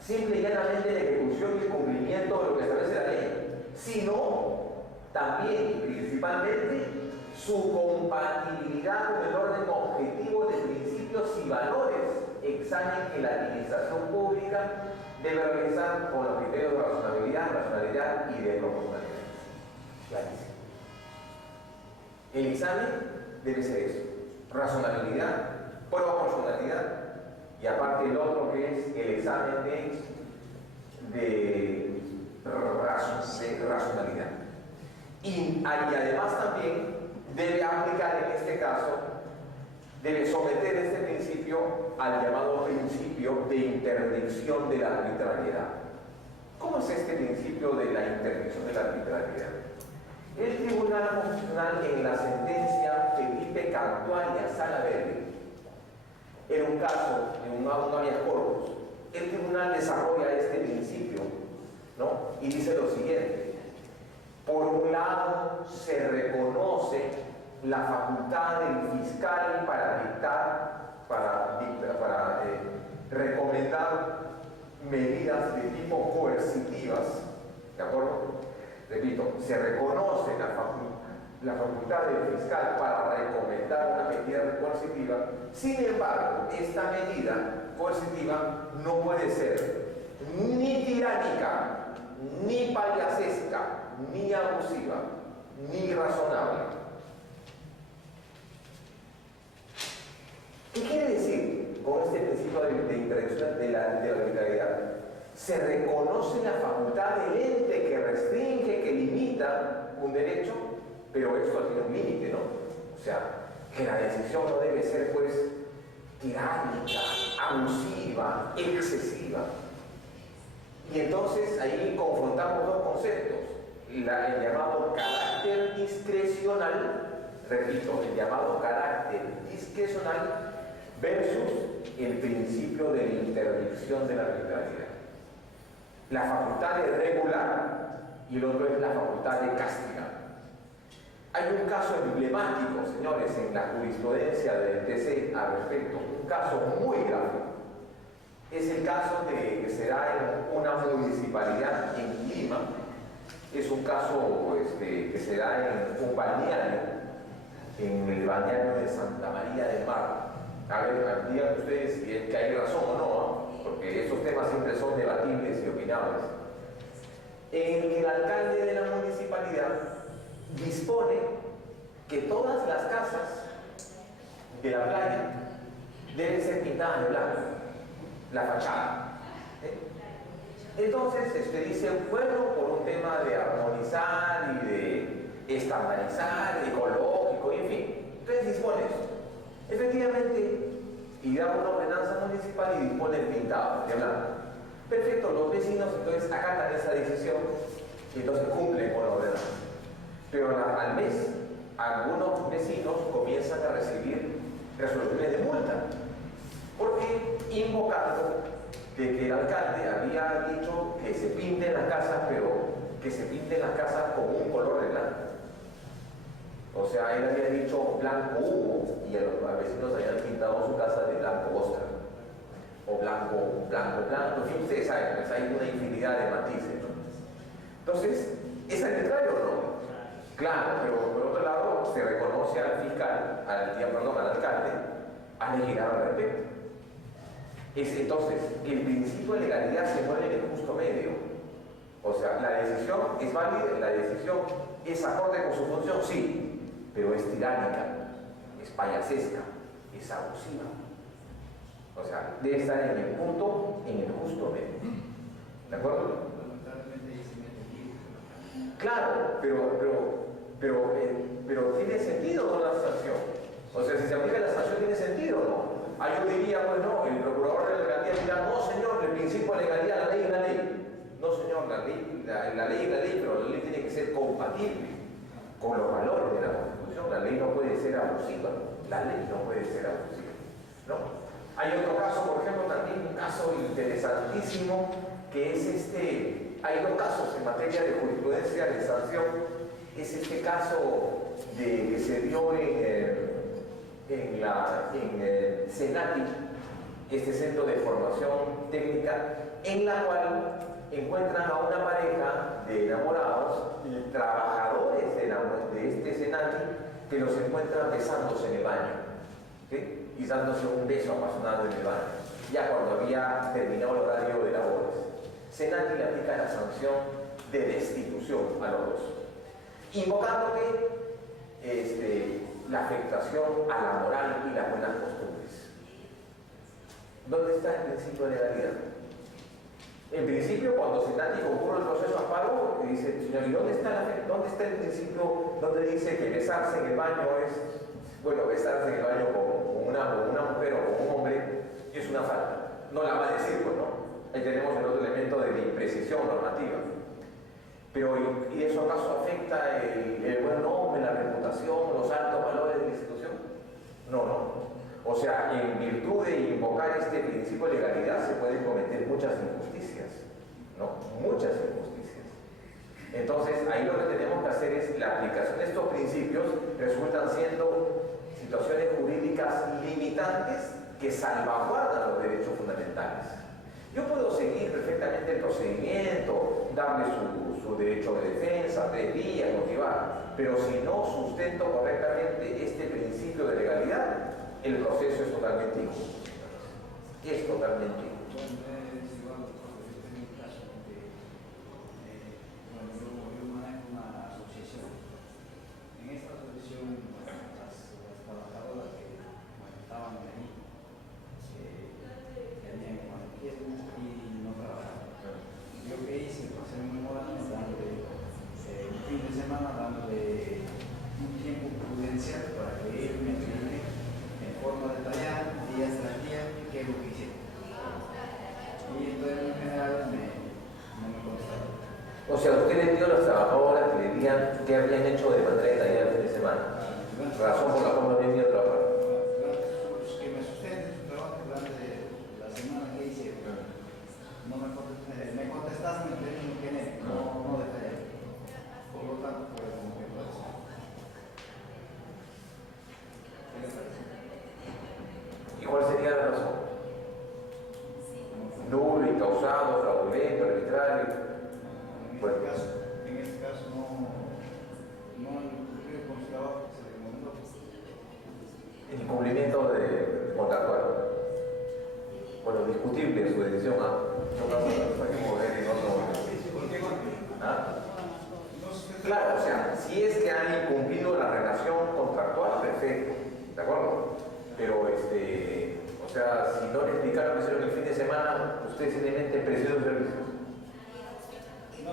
simple y llanamente la ejecución y el cumplimiento de lo que establece la ley, sino también y principalmente su compatibilidad con el orden objetivo de principios y valores, examen que la administración pública debe realizar con los criterios de racionalidad y de proporcionalidad. Ya dice. El examen debe ser eso: racionalidad, proporcionalidad, y aparte el otro que es el examen de racionalidad. Y además también debe aplicar en este caso, debe someter este principio al llamado principio de interdicción de la arbitrariedad. ¿Cómo es este principio de la interdicción de la arbitrariedad? El Tribunal Constitucional, en la sentencia Felipe Cantuaria Salaverry, en un caso, en un habeas corpus, el tribunal desarrolla este principio, ¿no? Y dice lo siguiente: por un lado, se reconoce la facultad del fiscal para recomendar medidas de tipo coercitivas ¿De acuerdo? Repito, se reconoce la facultad del fiscal para recomendar una medida coercitiva. Sin embargo, esta medida coercitiva no puede ser ni tiránica, ni payasesca, ni abusiva, ni razonable. ¿Qué quiere decir con este principio de interdicción de la arbitrariedad? Se reconoce la facultad del ente que restringe, que limita un derecho, pero esto tiene un límite, ¿no? O sea, que la decisión no debe ser, pues, tiránica, abusiva, excesiva. Y entonces ahí confrontamos dos conceptos: el llamado carácter discrecional, repito, el llamado carácter discrecional versus el principio de la interdicción de la arbitrariedad. La facultad de regular y el otro es la facultad de castigar. Hay un caso emblemático, señores, en la jurisprudencia del TC al respecto, un caso muy grave. Es el caso que se da en una municipalidad en Lima. Es un caso que se da en un balneario, en el balneario de Santa María del Mar. A ver, digan ustedes si es que hay razón o no, porque esos temas siempre son debatibles y opinables. En el alcalde de la municipalidad dispone que todas las casas de la playa deben ser pintadas de blanco, la fachada. Entonces dice, bueno, por un tema de armonizar y de estandarizar, ecológico, en fin. Entonces dispone eso. Efectivamente, y da una ordenanza municipal y dispone el pintado de blanco. Perfecto, los vecinos entonces acatan esa decisión y entonces cumplen con la ordenanza. Pero al mes, algunos vecinos comienzan a recibir resoluciones de multa, porque invocando de que el alcalde había dicho que se pinten las casas, pero que se pinten las casas con un color de blanco. O sea, él había dicho blanco humo y los vecinos habían pintado su casa de blanco ostra, o blanco, en fin, ustedes saben, pues hay una infinidad de matices, ¿no? Entonces, ¿es arbitrario o no? Claro, pero por otro lado se reconoce al fiscal, al alcalde, a legislar al respecto. Entonces, el principio de legalidad se mueve en el justo medio. O sea, la decisión es válida, la decisión es acorde con su función, sí, pero es tiránica, es payasesca, es abusiva. O sea, debe estar en el punto, en el justo medio. ¿De acuerdo? Claro, pero tiene sentido no la sanción. O sea, si se aplica la sanción, ¿tiene sentido o no? Yo diría, pues no, el procurador de la legalidad dirá, no señor, el principio de legalidad, la ley es la ley. No señor, la ley es la ley, pero la ley tiene que ser compatible con los valores de la Constitución. La ley no puede ser abusiva, la ley no puede ser abusiva, ¿no? Hay otro caso, por ejemplo, también un caso interesantísimo, que es hay dos casos en materia de jurisprudencia de sanción. Es este caso que se dio en el CENATI, este centro de formación técnica, en la cual encuentran a una pareja de enamorados, trabajadores de este CENATI, que los encuentran besándose en el baño, ¿sí? Y dándose un beso apasionado en el baño, ya cuando había terminado el horario de labores. CENATI le aplica la sanción de destitución a los dos, invocando que la afectación a la moral y las buenas costumbres. ¿Dónde está el principio de legalidad? En principio, cuando CENATI concurre el proceso a amparo, dice, señor, ¿y dónde está el principio donde dice que besarse en el baño besarse en el baño con una mujer o con un hombre es una falta? No la va a decir, pues, ¿no? Ahí tenemos el otro elemento de la imprecisión normativa. Pero, ¿y eso acaso afecta el buen nombre, la reputación, los altos valores de la institución? No. O sea, en virtud de invocar este principio de legalidad se pueden cometer muchas injusticias, ¿no? Muchas injusticias. Entonces, ahí lo que tenemos que hacer es la aplicación de estos principios resultan siendo situaciones jurídicas limitantes que salvaguardan los derechos fundamentales. Yo puedo seguir perfectamente el procedimiento, darle su su derecho de defensa, 3 días, motivar. Pero si no sustento correctamente este principio de legalidad, el proceso es totalmente injusto. Es totalmente injusto. Es igual, doctor, yo tengo un caso de, bueno, yo manejo una asociación. En esta asociación, bueno, las trabajadoras que estaban ahí, tenían cualquier y no trabajaban. Yo que hice, pasé un memorando dándole un fin de semana, dándole un tiempo prudencial para que ellos me expliquen en forma detallada, día tras día, qué es lo que hicieron. Y entonces en general no me contestaron. O sea, usted le dio a las trabajadoras que le digan qué habían hecho de manera detallada el fin de semana. Razón por la cual no habían ido a trabajar. Que me sustenten su trabajo durante la semana que hicieron. No me contestaste en términos genéricos, no detallados. Por lo tanto, pues como que puede ser. ¿Qué le parece? ¿Y cuál sería la razón? Nulo, incausado, fraudulento, arbitrario. En este caso no han cumplido con su trabajo que se le mandó. El incumplimiento de contractual. Bueno, discutible su decisión, ¿ah? No pasa nada, hay que mover en otro momento. ¿Ah? Claro, o sea, si es que han incumplido la relación contractual, perfecto, ¿de acuerdo? Pero, o sea, si no le explicaron que hicieron el fin de semana, usted simplemente prestó los servicios. No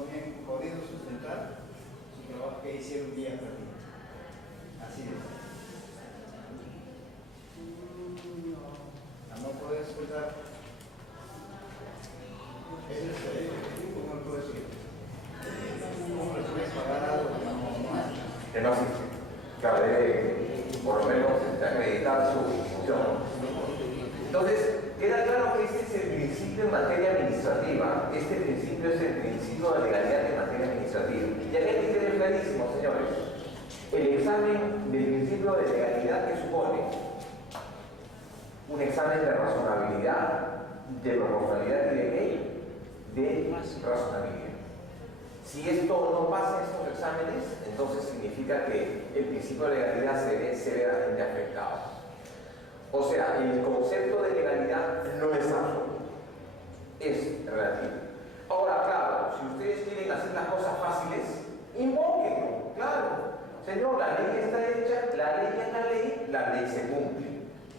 habían podido sustentar su trabajo que hicieron día tras día. Así es. A no poder sustentar. ¿Cómo le puedo decir? ¿Cómo le puedes pagar algo que no hay? Que no existe. Claro, debe por lo menos acreditar su función. Entonces, queda claro que este es el principio en materia administrativa. Este principio es el principio de legalidad en materia administrativa. Y aquí hay que tener clarísimo, señores. El examen del principio de legalidad que supone un examen de razonabilidad, de proporcionalidad y de ley, de razonabilidad. Si esto no pasa en estos exámenes, entonces significa que el principio de legalidad se ve severamente afectado. O sea, el concepto de legalidad no es absoluto, es relativo. Ahora, claro, si ustedes quieren hacer las cosas fáciles, invóquenlo, claro. Señor, la ley está hecha, la ley es la ley se cumple.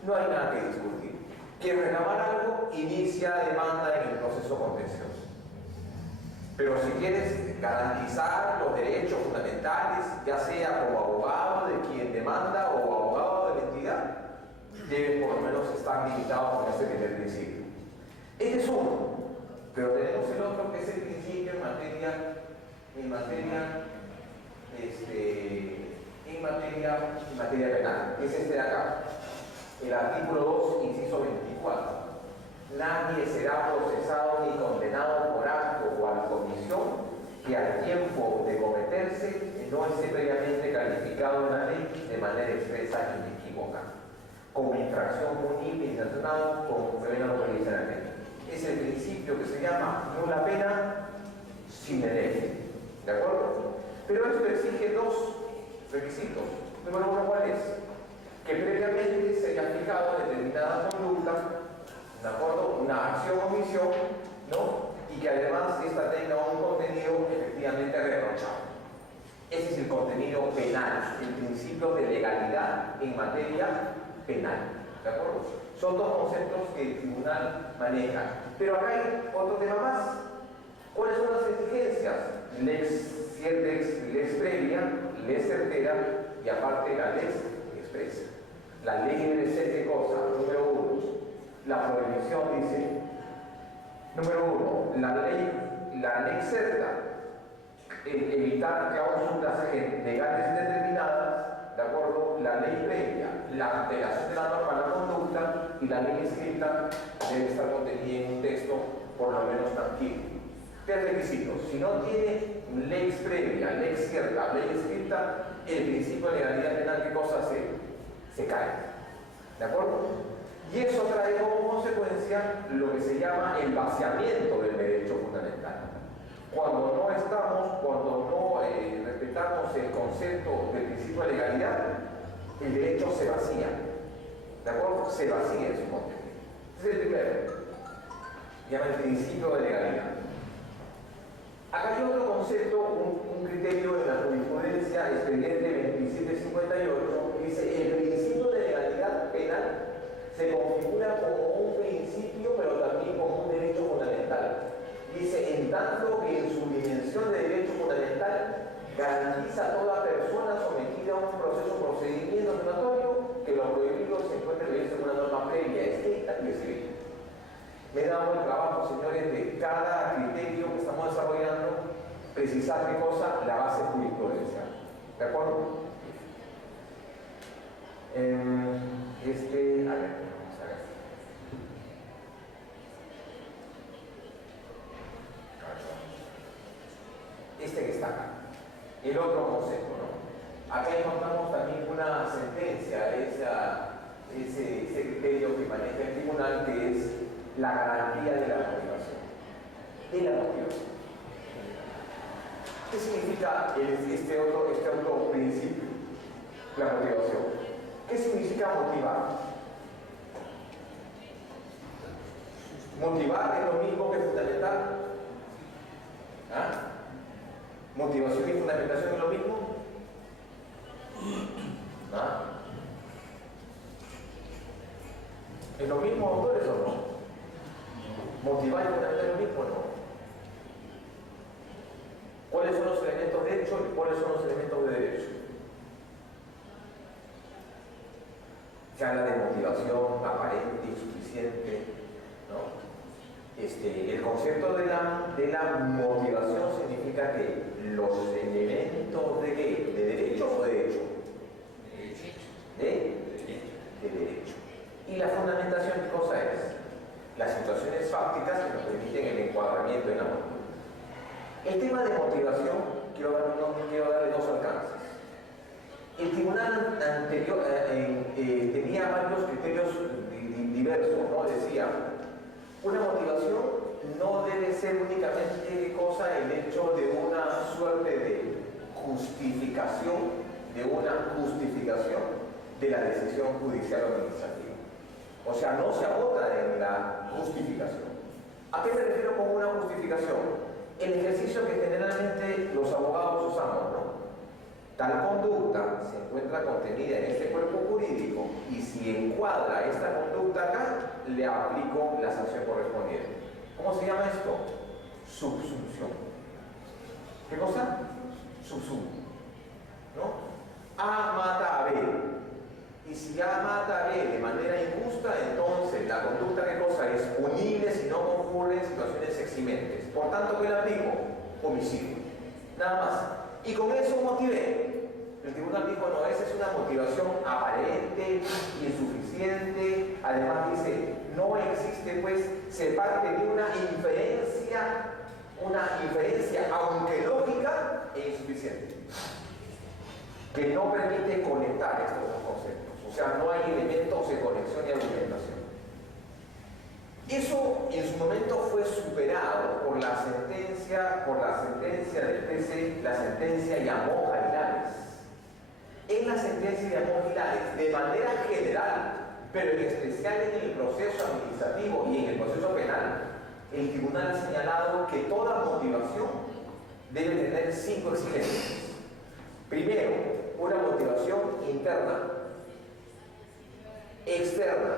No hay nada que discutir. Quiere reclamar algo, inicia demanda en el proceso contencioso. Pero si quieres garantizar los derechos fundamentales, ya sea como abogado de quien demanda o abogado de la entidad, debe por lo menos estar limitado con este primer principio. Este es uno, pero tenemos el otro que es el principio en materia penal, que es este de acá, el artículo 2, inciso 24. Nadie será procesado ni condenado por acto o a comisión que al tiempo de cometerse no esté previamente calificado en la ley de manera expresa e inequívoca, como infracción punible intencionada como pena lo que dice la ley. Es el principio que se llama nula pena sine lege. ¿De acuerdo? Pero esto exige dos requisitos. Número uno, ¿cuál es? Que previamente se haya fijado determinada conducta, ¿de acuerdo? Una acción o omisión, ¿no? Y que además esta tenga un contenido efectivamente reprochable. Ese es el contenido penal, el principio de legalidad en materia penal. ¿De acuerdo? Son dos conceptos que el tribunal maneja. Pero acá hay otro tema más. ¿Cuáles son las exigencias? Lex previa, lex certera y aparte la lex expresa. La ley debe ser ¿qué cosa? Número uno, la prohibición dice. Número uno, la ley certa, evitar cláusulas legales indeterminadas, ¿de acuerdo? La ley previa, la antelación de la norma a la conducta y la ley escrita debe estar contenida en un texto por lo menos tangible. ¿Qué requisitos? Si no tiene ley previa, ley cierta, ley escrita, el principio de legalidad penal, ¿qué cosa se cae? ¿De acuerdo? Y eso trae como consecuencia lo que se llama el vaciamiento del derecho fundamental. Cuando no estamos, cuando no respetamos el concepto del principio de legalidad, el derecho se vacía. ¿De acuerdo? Se vacía en su contenido. Ese es el primero. Llama el principio de legalidad. Acá hay otro concepto, un criterio de la jurisprudencia, expediente 2758, que dice: el principio de legalidad penal se configura como un principio, pero también como un derecho fundamental. Dice: en tanto que en su dimensión de derecho fundamental garantiza a toda persona sometida a un procedimiento sancionatorio que lo prohibido se encuentre previsto en una norma previa, escrita y escrita. Me he dado el trabajo, señores, de cada criterio que estamos desarrollando, precisar qué cosa, la base jurisprudencial. ¿De acuerdo? A ver, vamos a ver. Este que está acá. El otro concepto, ¿no? Acá encontramos también una sentencia, ese criterio que maneja el tribunal, que es la garantía de la motivación. De la motivación. ¿Qué significa este otro principio? La motivación. ¿Qué significa motivar? ¿Motivar es lo mismo que fundamentar? ¿Ah? ¿Motivación y fundamentación es lo mismo? ¿Ah? ¿Es lo mismo, autores, o no? ¿Motivar y fundamentar es lo mismo o no? ¿Cuáles son los elementos de hecho y cuáles son los elementos de derecho? Se habla de motivación aparente, insuficiente, ¿no? El concepto de la motivación significa que los elementos de ¿qué? ¿De derecho o de hecho? De derecho. ¿Y la fundamentación qué cosa es? Las situaciones fácticas que nos permiten el encuadramiento en la motivación. El tema de motivación, quiero darle dos alcances. El tribunal anterior tenía varios criterios diversos, ¿no? Decía, una motivación no debe ser únicamente cosa el hecho de una suerte de justificación de la decisión judicial o administrativa. O sea, no se agota en la justificación. ¿A qué me refiero con una justificación? El ejercicio que generalmente los abogados usamos, ¿no? Tal conducta se encuentra contenida en este cuerpo jurídico y si encuadra esta conducta acá, le aplico la sanción correspondiente. ¿Cómo se llama esto? Subsunción. ¿Qué cosa? Subsunción. ¿No? A mata a B. Y si A mata a B de manera injusta, entonces la conducta, ¿qué cosa? Es punible si no concurre en situaciones eximentes. Por tanto, ¿qué le aplico? Homicidio. Nada más. Y con eso motivé. El tribunal dijo: no, esa es una motivación aparente, insuficiente. Además dice: no existe, pues, se parte de una inferencia, aunque lógica, e insuficiente, que no permite conectar estos dos conceptos. O sea, no hay elementos de conexión y argumentación. Eso en su momento fue superado por la sentencia del TC, la sentencia Llamó Jailares. En la sentencia Llamó Jailares, de manera general, pero en especial en el proceso administrativo y en el proceso penal, el tribunal ha señalado que toda motivación debe tener 5 exigencias. Primero, una motivación interna, externa,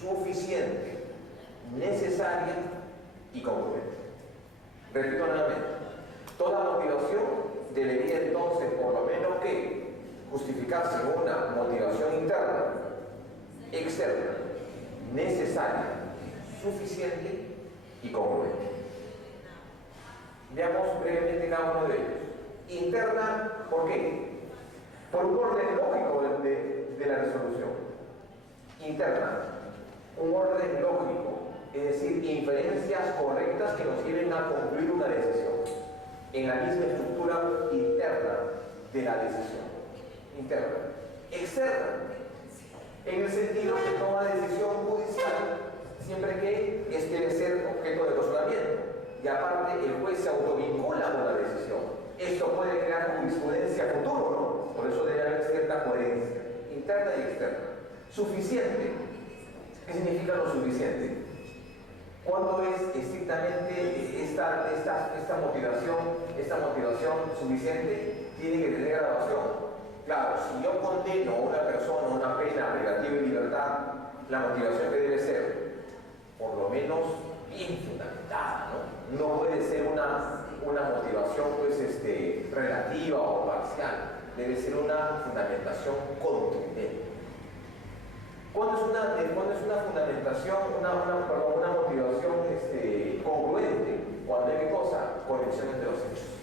suficiente, necesaria y congruente. Repito nuevamente, toda motivación debería entonces por lo menos que justificarse en una motivación interna, externa, necesaria, suficiente y congruente. Veamos brevemente cada uno de ellos. Interna, ¿por qué? Por un orden lógico de la resolución. Interna, un orden lógico, es decir, inferencias correctas que nos lleven a concluir una decisión en la misma estructura interna de la decisión. Interna. Externa, en el sentido que toda decisión judicial, siempre que debe ser objeto de razonamiento. y aparte el juez se autovincula con la decisión. Esto puede crear jurisprudencia a futuro, ¿no? Por eso debe haber cierta coherencia, interna y externa. Suficiente. ¿Qué significa lo suficiente? ¿Cuándo es estrictamente esta motivación suficiente? Tiene que tener graduación. Claro, si yo condeno a una persona a una pena privativa de libertad, la motivación que debe ser, por lo menos, bien fundamentada, ¿no? No puede ser una motivación pues, relativa o parcial, debe ser una fundamentación contundente. ¿Cuándo es una fundamentación, una motivación congruente? Cuando hay cosa, conexión entre los hechos.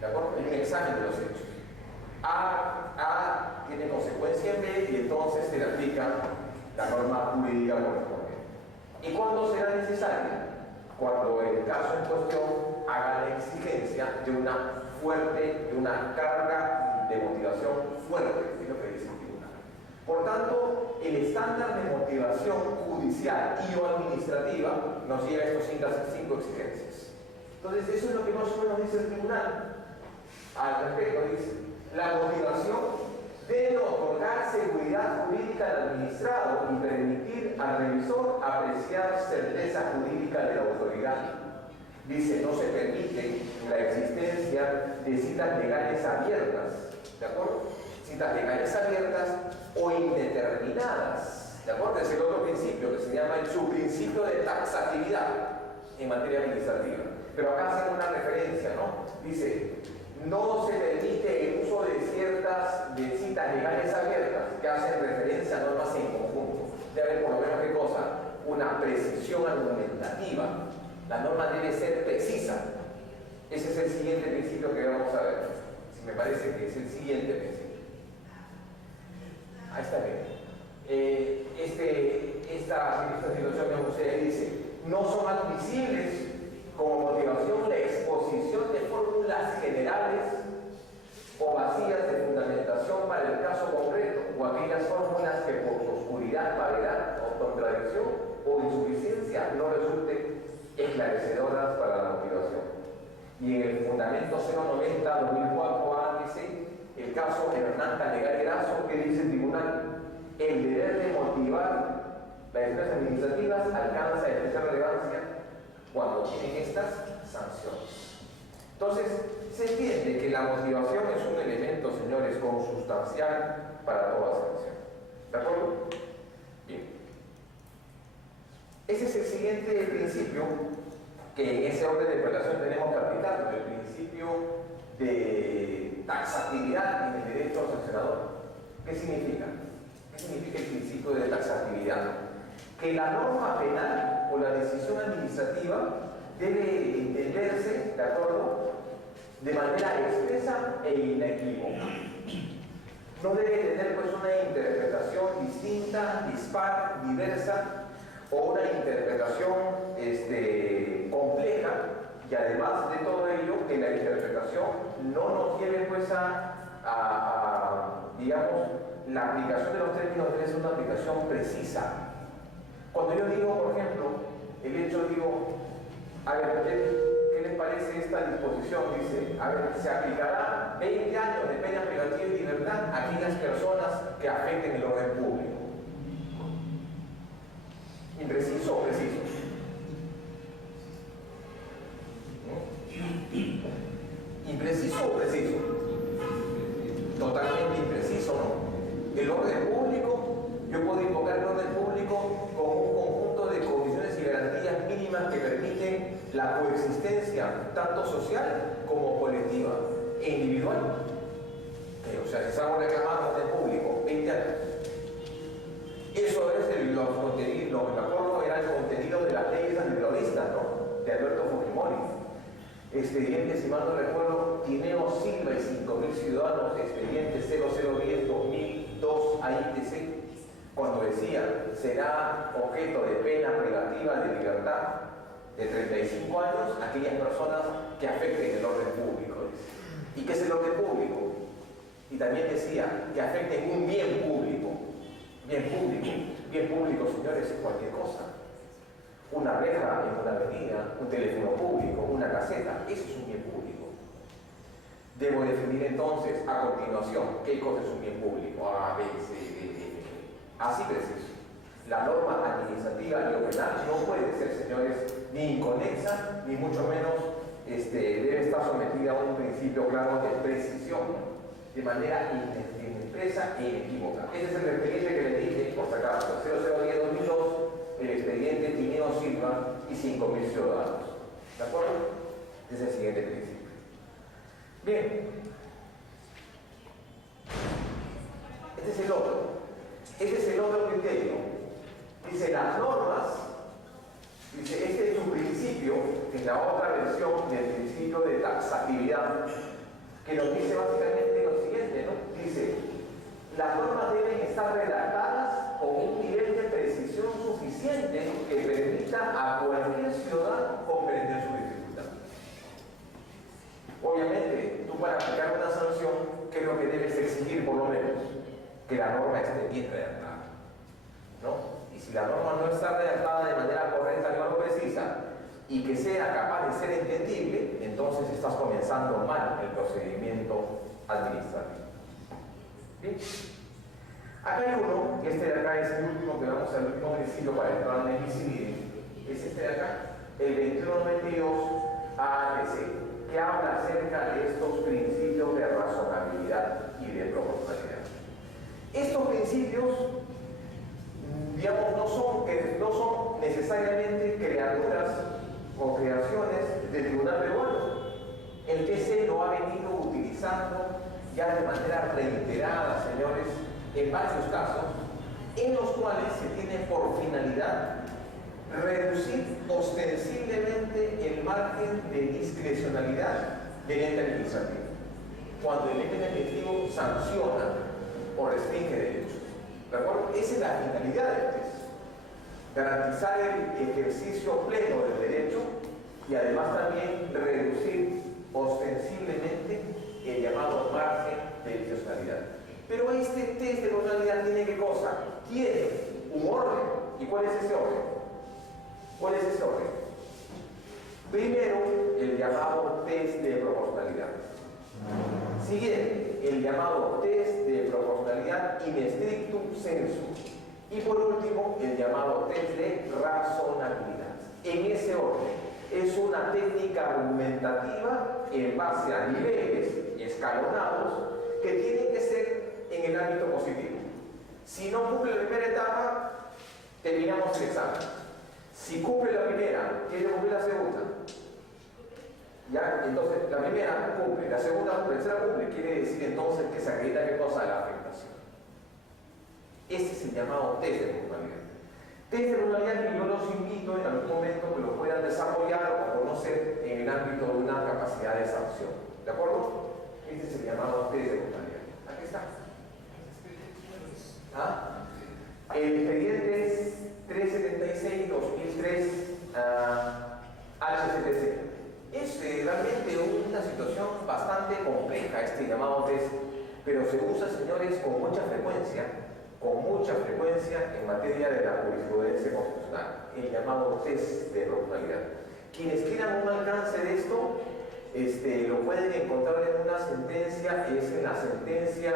¿De acuerdo? Hay un examen de los hechos. A tiene consecuencia en B y entonces se le aplica la norma jurídica correspondiente. ¿Y cuándo será necesaria? Cuando el caso en cuestión haga la exigencia de una carga de motivación fuerte, es lo que dice el tribunal. Por tanto, el estándar de motivación judicial y o administrativa nos lleva a estas 5 exigencias. Entonces, eso es lo que más o menos dice el tribunal. Al respecto dice, la motivación debe otorgar seguridad jurídica al administrado y permitir al revisor apreciar certeza jurídica de la autoridad. Dice, no se permite la existencia de citas legales abiertas, ¿de acuerdo? Citas legales abiertas o indeterminadas, ¿de acuerdo? Es el otro principio que se llama el subprincipio de taxatividad en materia administrativa. Pero acá hacen una referencia, ¿no? Dice, no se permite el uso de citas legales abiertas que hacen referencia a normas en conjunto. Debe haber por lo menos qué cosa, una precisión argumentativa. La norma debe ser precisa. Ese es el siguiente principio que vamos a ver. Si me parece que es el siguiente principio. Ahí está bien. Esta situación que usted dice, no son admisibles como motivación la exposición de fórmulas generales o vacías de fundamentación para el caso concreto, o aquellas fórmulas que por su oscuridad, vaguedad o contradicción o insuficiencia no resulten esclarecedoras para la motivación. Y en el fundamento 090-2004A dice el caso Hernán Canegar-Erazo, que dice el tribunal, el deber de motivar las decisiones administrativas alcanza especial relevancia cuando tienen estas sanciones. Entonces, se entiende que la motivación es un elemento, señores, consustancial para toda sanción. ¿De acuerdo? Bien. Ese es el siguiente principio que en ese orden de operación tenemos que aplicar, el principio de taxatividad en el derecho sancionador. ¿Qué significa? ¿Qué significa el principio de taxatividad? Que la norma penal o la decisión administrativa debe entenderse, ¿de acuerdo?, de manera expresa e inequívoca. No debe tener pues una interpretación distinta, dispar, diversa, o una interpretación compleja, y además de todo ello, que la interpretación no nos lleve pues digamos, la aplicación de los términos debe ser una aplicación precisa. Cuando yo digo, por ejemplo, el hecho, digo, a ver, ¿qué les parece esta disposición? Dice, a ver, se aplicará 20 años de pena privativa de libertad a aquellas personas que afecten el orden público. ¿Impreciso o preciso? ¿Impreciso o preciso? Totalmente impreciso, ¿no? El orden público, yo puedo invocar el orden público con un conjunto de condiciones y garantías mínimas que permiten la coexistencia tanto social como colectiva e individual. O sea, si estamos reclamando orden público 20 años. Eso es lo que me acuerdo era el contenido de las leyes antiterroristas, ¿no?, de Alberto Fujimori. Expediente, si mal no recuerdo, Tineo Silva y 5.000 ciudadanos, expediente 0010-2002 AITC, cuando decía, será objeto de pena privativa de libertad de 35 años aquellas personas que afecten el orden público. ¿Y qué es el orden público? Y también decía que afecten un bien público. Bien público, señores, es cualquier cosa. Una reja en una avenida, un teléfono público, una caseta, eso es un bien público. Debo definir entonces a continuación qué cosa es un bien público, A, B, C, D, E, F. Así preciso. La norma administrativa y penal no puede ser, señores, ni inconexa, ni mucho menos debe estar sometida a un principio claro de precisión, de manera inexpresa e inequívoca. Ese es el expediente que le dije, por si acaso, 0010-2002, el expediente Tineo Silva y 5.000 ciudadanos. ¿De acuerdo? Ese es el siguiente principio. Bien. Este es el otro. Este es el otro criterio. Dice, las normas, dice, este es un principio, en la otra versión del principio de taxatividad, que nos dice básicamente lo siguiente, ¿no? Dice, las normas deben estar redactadas con un nivel de precisión suficiente que permita a cualquier ciudadano comprender su dificultad. Obviamente, tú para aplicar una sanción, ¿qué es lo que debes exigir por lo menos? Que la norma esté bien redactada, ¿no? Y si la norma no está redactada de manera correcta y no precisa, y que sea capaz de ser entendible, entonces estás comenzando mal el procedimiento administrativo. Bien. Acá hay uno, este de acá es el último que vamos al último principio para entrar en el ICIDI, es este de acá, el 2192 AAC, que habla acerca de estos principios de razonabilidad y de proporcionalidad. Estos principios, digamos, no son necesariamente criaturas o creaciones del Tribunal Peruano. El TC lo ha venido utilizando ya de manera reiterada, señores, en varios casos, en los cuales se tiene por finalidad reducir ostensiblemente el margen de discrecionalidad del ente administrativo. Cuando el ente administrativo sanciona o restringe derechos. ¿De acuerdo? Esa es la finalidad del TES. Garantizar el ejercicio pleno del derecho y además también reducir ostensiblemente el llamado margen de discrecionalidad. Pero este test de proporcionalidad tiene ¿qué cosa? Tiene un orden. ¿Y cuál es ese orden? ¿Cuál es ese orden? Primero, el llamado test de proporcionalidad. Siguiente, el llamado test de proporcionalidad in strictum sensu. Y por último, el llamado test de razonabilidad. En ese orden, es una técnica argumentativa en base a niveles escalonados que tienen que ser en el ámbito positivo. Si no cumple la primera etapa, terminamos el examen. Si cumple la primera, tiene que cumplir la segunda. ¿Ya? Entonces, la primera cumple, la segunda cumple, la tercera cumple. Quiere decir entonces que se acredita qué cosa, la afectación. Este es el llamado test de proporcionalidad. Test de proporcionalidad que yo los invito en algún momento que lo puedan desarrollar o conocer en el ámbito de una capacidad de sanción. ¿De acuerdo? Este es el llamado test de proporcionalidad. Aquí está. ¿Ah? El expediente es 376-2003 HCTC. Es realmente una situación bastante compleja este llamado test, pero se usa, señores, con mucha frecuencia en materia de la jurisprudencia constitucional, el llamado test de proporcionalidad. Quienes quieran un alcance de esto, lo pueden encontrar en una sentencia, es en la sentencia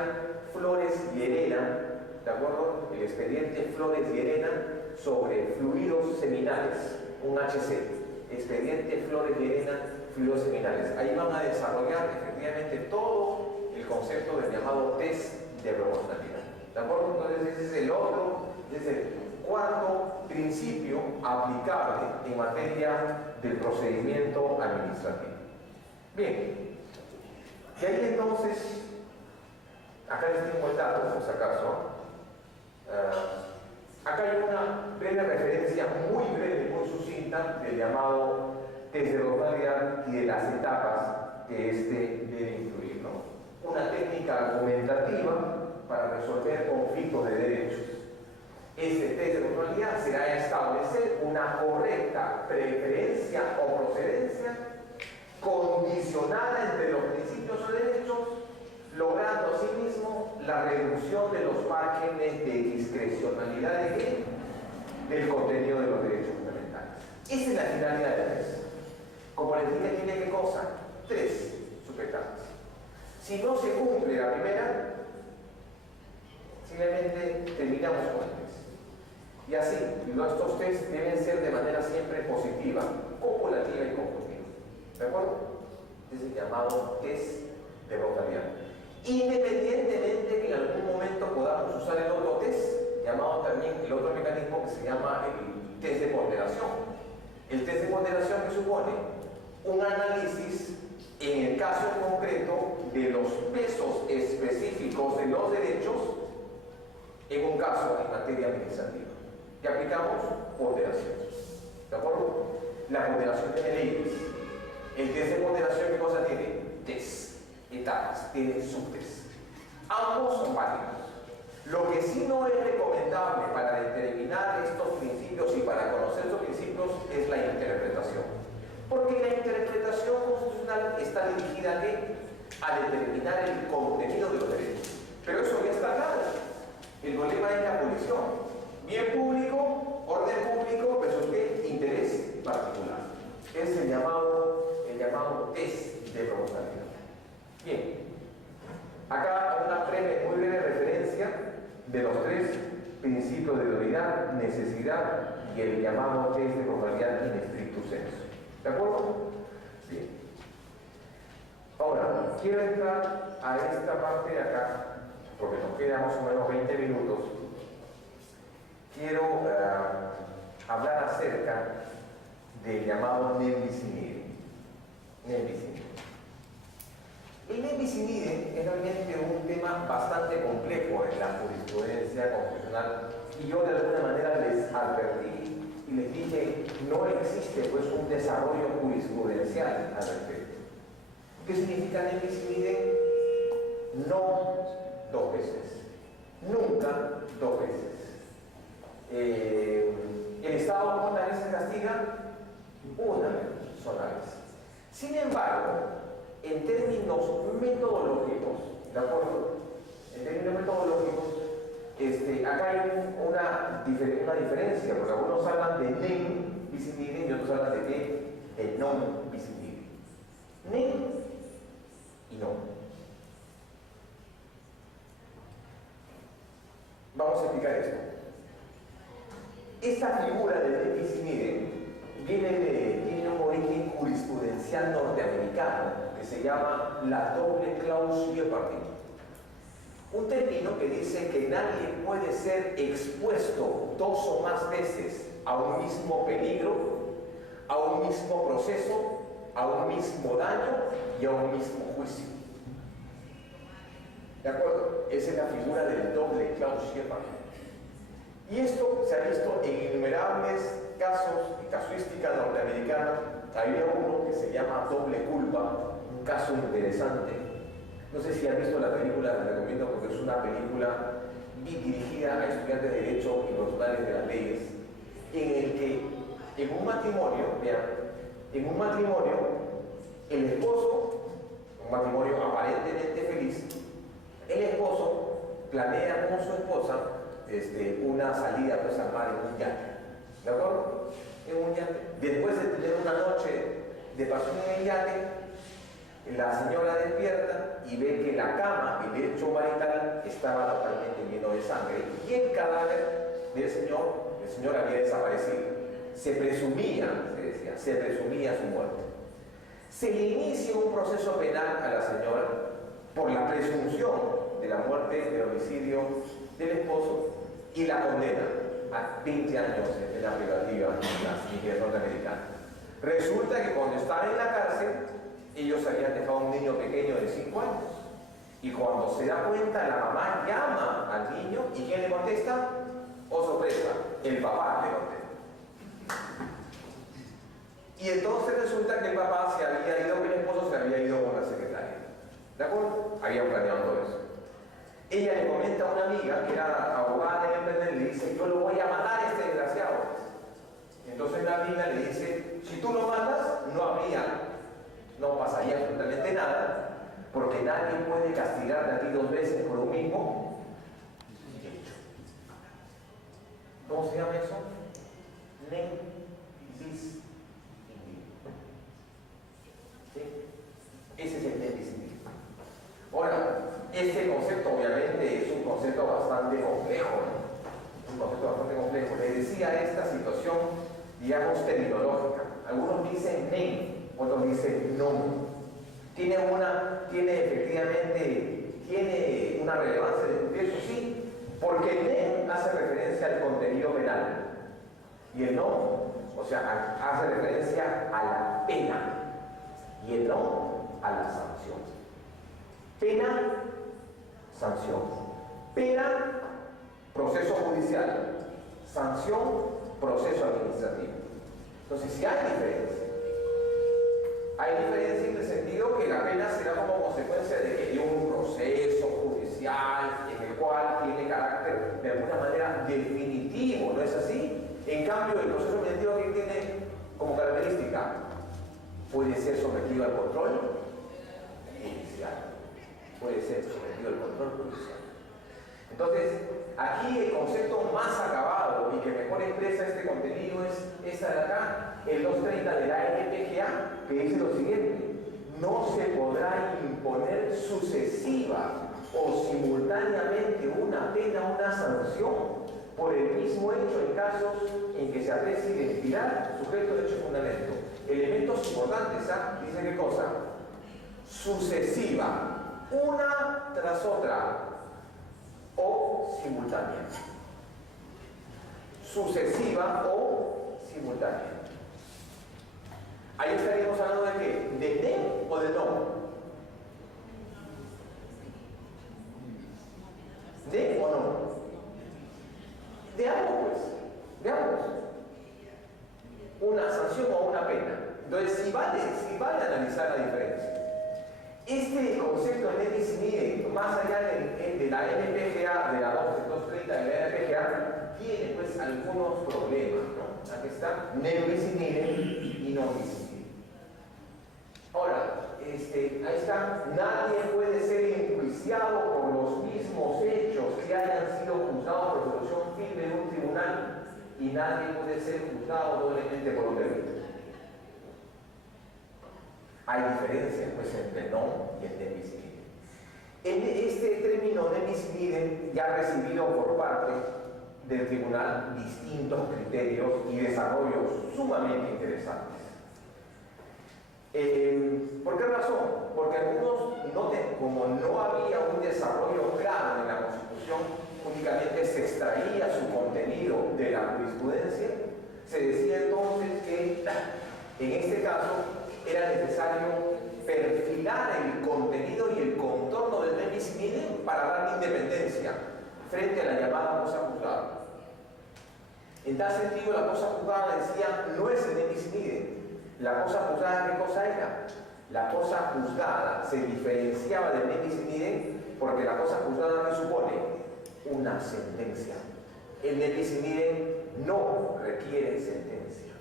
Flores y Herena, ¿de acuerdo? El expediente Flores y Herena sobre fluidos seminales, un HC, expediente Flores y Herena, fluidos seminales. Ahí van a desarrollar efectivamente todo el concepto del llamado test de proporcionalidad. ¿De acuerdo? Entonces ese es el otro, ese es el cuarto principio aplicable en materia del procedimiento administrativo. Bien, y ahí entonces, acá les tengo el dato, por si acaso. Acá hay una breve referencia, muy breve, muy sucinta, del llamado test de proporcionalidad y de las etapas que debe incluir, ¿no? Una técnica argumentativa para resolver conflictos de derechos. Este test de proporcionalidad será establecer una correcta preferencia o procedencia condicionada entre los principios o derechos, logrando asimismo la reducción de los márgenes de discrecionalidad del contenido de los derechos fundamentales. Esa es la finalidad del test. Como les dije, tiene qué cosa, 3 sujetantes. Si no se cumple la primera, simplemente terminamos con el test. Y así, nuestros test deben ser de manera siempre positiva, copulativa y conjuntiva. ¿De acuerdo? Es el llamado test de Rotarian. Independientemente que en algún momento podamos usar el otro test, llamado también el otro mecanismo que se llama el test de ponderación. El test de ponderación que supone un análisis en el caso concreto de los pesos específicos de los derechos en un caso en materia administrativa. Y aplicamos ponderación. ¿De acuerdo? La ponderación tiene leyes. El test de ponderación, ¿qué cosa tiene? Test, etapas, tiene subtest. Ambos son válidos. Lo que sí no es recomendable para determinar estos principios y para conocer estos principios es la interpretación. Porque la interpretación constitucional está dirigida a determinar el contenido de los derechos. Pero eso ya está claro. El problema es la colisión. Bien público, orden público, versus ¿qué? Interés particular. Es el llamado test de proporcionalidad. Bien. Acá una muy breve referencia de los 3 principios de idoneidad, necesidad y el llamado test de proporcionalidad in stricto sensu. ¿De acuerdo? Bien. Ahora, quiero entrar a esta parte de acá, porque nos quedan más o menos 20 minutos. Quiero hablar acerca del llamado nem bis in idem. Nem bis in idem. El nem bis in idem es realmente un tema bastante complejo en la jurisprudencia constitucional y yo de alguna manera les advertí y les dije, no existe pues un desarrollo jurisprudencial al respecto. ¿Qué significa nem bis in idem? No 2 veces, nunca 2 veces. El Estado cuántas veces castiga, una sola vez. Sin embargo, en términos metodológicos, ¿de acuerdo? En términos metodológicos, acá hay una diferencia, porque algunos hablan de nem bis in idem y otros hablan de qué, de non bis in idem. Nem y non. Vamos a explicar esto. Esta figura de nem bis in idem tiene un origen jurisprudencial norteamericano que se llama la doble clausura partida. Un término que dice que nadie puede ser expuesto 2 o más veces a un mismo peligro, a un mismo proceso, a un mismo daño y a un mismo juicio. ¿De acuerdo? Esa es la figura del doble clausura partida. Y esto se ha visto en innumerables casos de casuística norteamericana. Había uno que se llama doble culpa, un caso interesante. No sé si han visto la película, les recomiendo porque es una película dirigida a estudiantes de Derecho y profesionales de las leyes, en el que en un matrimonio, vean, en un matrimonio, el esposo, un matrimonio aparentemente feliz, el esposo planea con su esposa una salida pues, al mar en un yate. ¿De acuerdo? En un yate. Después de tener una noche de pasión en el yate, la señora despierta y ve que la cama, el lecho marital, estaba totalmente lleno de sangre y el cadáver del señor había desaparecido. Se presumía, se decía, se presumía su muerte. Se le inicia un proceso penal a la señora por la presunción de la muerte, del homicidio del esposo y la condena a 20 años de pena privativa en las iglesias norteamericanas. Resulta que cuando estaban en la cárcel, ellos habían dejado a un niño pequeño de 5 años. Y cuando se da cuenta, la mamá llama al niño y ¿quién le contesta? Oh sorpresa, el papá le contesta. Y entonces resulta que el papá se había ido, que el esposo se había ido con la secretaria. ¿De acuerdo? Habían planeado todo eso. Ella le comenta a una amiga que era abogada en el penal, le dice, yo lo voy a matar a este desgraciado. Entonces la amiga le dice, si tú lo matas, no pasaría absolutamente nada, porque nadie puede castigarte a ti 2 veces por un mismo hecho. ¿Cómo se llama eso? Nem bis Ese es el ne bis in idem. Ahora, este concepto obviamente es un concepto bastante complejo, ¿no? Es un concepto bastante complejo. Les decía esta situación, digamos, terminológica. Algunos dicen nen, otros dicen non. Tiene efectivamente una relevancia de eso, sí, porque el nen hace referencia al contenido penal y el non, o sea, hace referencia a la pena y el non a la sanción. Pena, sanción. Pena, proceso judicial. Sanción, proceso administrativo. Entonces, si hay diferencia. Hay diferencia en el sentido que la pena será como consecuencia de un proceso judicial en el cual tiene carácter de alguna manera definitivo, ¿no es así? En cambio, el proceso administrativo que tiene como característica puede ser sometido al control judicial. Puede ser sometido al control judicial. Entonces, aquí el concepto más acabado y que mejor expresa este contenido es esta de acá, el 230 de la NPGA, que dice lo siguiente: no se podrá imponer sucesiva o simultáneamente una pena o una sanción por el mismo hecho en casos en que se aprecie identidad, sujeto, hecho, fundamento. Elementos importantes, ¿ah? Dice qué cosa: sucesiva, una tras otra, o simultánea. Sucesiva o simultánea. Ahí estaríamos hablando de qué, de ne o de no. ¿De o no? De ambos, pues. De ambos. Una sanción o una pena. Entonces, si vale analizar la diferencia. Este concepto de ne bis in idem, más allá de la NPGA, de la 230 de la NPGA, tiene pues algunos problemas, ¿no? Aquí está ne bis in idem y non bis in idem. Ahora, ahí está: nadie puede ser enjuiciado por los mismos hechos que hayan sido juzgados por resolución firme de un tribunal, y nadie puede ser juzgado doblemente por un delito. Hay diferencia pues entre non y el ne bis in idem. Este término ne bis in idem ya ha recibido por parte del tribunal distintos criterios y desarrollos sumamente interesantes. ¿Por qué razón? Porque algunos noten, como no había un desarrollo claro en la Constitución, únicamente se extraía su contenido de la jurisprudencia, se decía entonces que en este caso era necesario perfilar el contenido y el contorno del ne bis in idem para darle independencia frente a la llamada cosa juzgada. En tal sentido, la cosa juzgada decía no es el ne bis in idem. La cosa juzgada, ¿qué cosa era? La cosa juzgada se diferenciaba del ne bis in idem porque la cosa juzgada no supone una sentencia. El ne bis in idem no requiere sentencia,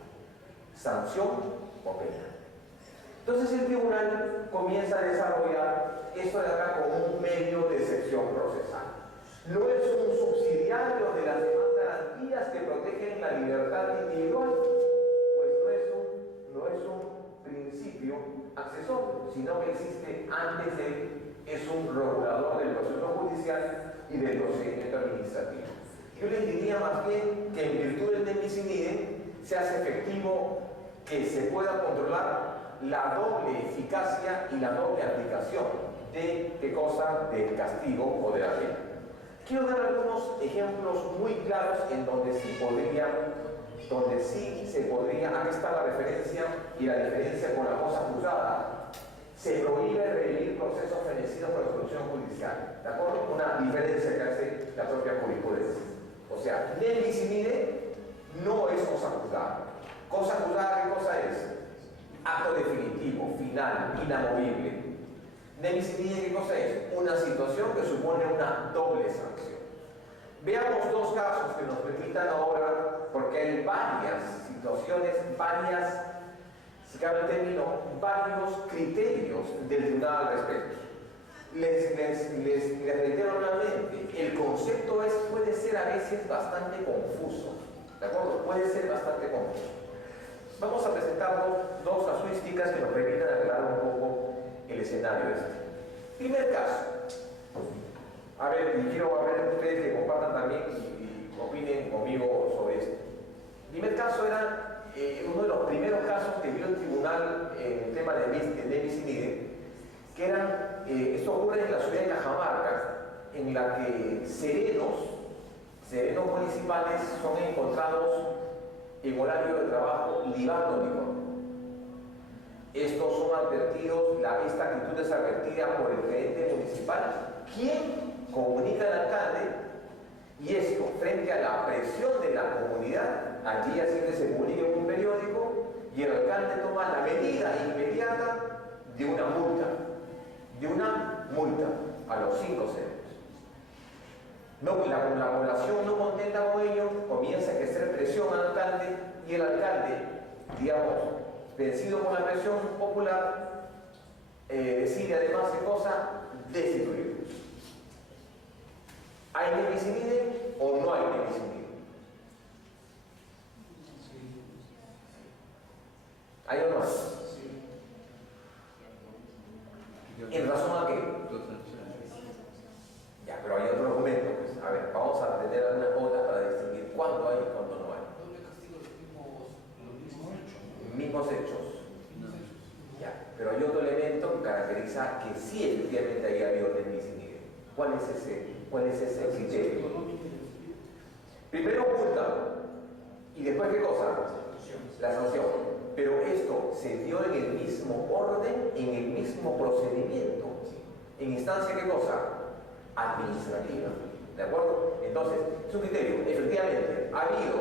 sanción o pena. Entonces el tribunal comienza a desarrollar esto de acá como un medio de excepción procesal. No es un subsidiario de las demás garantías que protegen la libertad individual, pues no es un principio accesorio, sino que existe antes de él, es un regulador del proceso judicial y del procedimiento administrativo. Yo les diría más bien que en virtud del ne bis in idem se hace efectivo que se pueda controlar la doble eficacia y la doble aplicación de ¿qué cosa? Del castigo o de la pena. Quiero dar algunos ejemplos muy claros en donde sí se podría, aquí está la referencia y la diferencia con la cosa juzgada. Se prohíbe revivir procesos fenecidos por resolución judicial, ¿de acuerdo? Una diferencia que hace la propia jurisprudencia. O sea, ne bis in idem no es cosa juzgada. Cosa juzgada, ¿qué cosa es? Acto definitivo, final, inamovible. Ne bis in idem, ¿qué cosa es? Una situación que supone una doble sanción. Veamos dos casos que nos permitan ahora, porque hay varias situaciones, si cabe el término, varios criterios del tribunal al respecto. Les reitero nuevamente, el concepto puede ser a veces bastante confuso, ¿de acuerdo? Puede ser bastante confuso. Vamos a presentar dos casuísticas que nos permitan aclarar un poco el escenario este. Primer caso. A ver, y quiero ver ustedes que compartan también y opinen conmigo sobre esto. El primer caso era uno de los primeros casos que vio el tribunal en el tema de bis in idem, que eran, esto ocurre en la ciudad de Cajamarca, en la que serenos municipales son encontrados en horario de trabajo libando licor. Estos son advertidos, esta actitud es advertida por el gerente municipal, quien comunica al alcalde, y esto, frente a la presión de la comunidad, al día siguiente se publica en un periódico y el alcalde toma la medida inmediata de una multa a los 5 ceros. No, la población no contenta con ello, comienza a ejercer presión al alcalde y el alcalde, digamos, vencido con la presión popular, decide además de cosas destituirlos. ¿Hay bis in idem o no hay bis in idem? ¿Hay o no hay? ¿En razón a qué? Ya, pero hay otro argumento, pues. A ver, vamos a tener algunas pautas para distinguir cuándo hay y cuándo no hay. Mismos hechos. Ya, pero hay otro elemento que caracteriza que sí efectivamente hay habido de bis in idem. ¿Cuál es ese criterio? Primero multa y después ¿qué cosa? La sanción. Pero esto se dio en el mismo orden, en el mismo procedimiento. En instancia ¿qué cosa? Administrativa. ¿De acuerdo? Entonces, es un criterio. Efectivamente, ha habido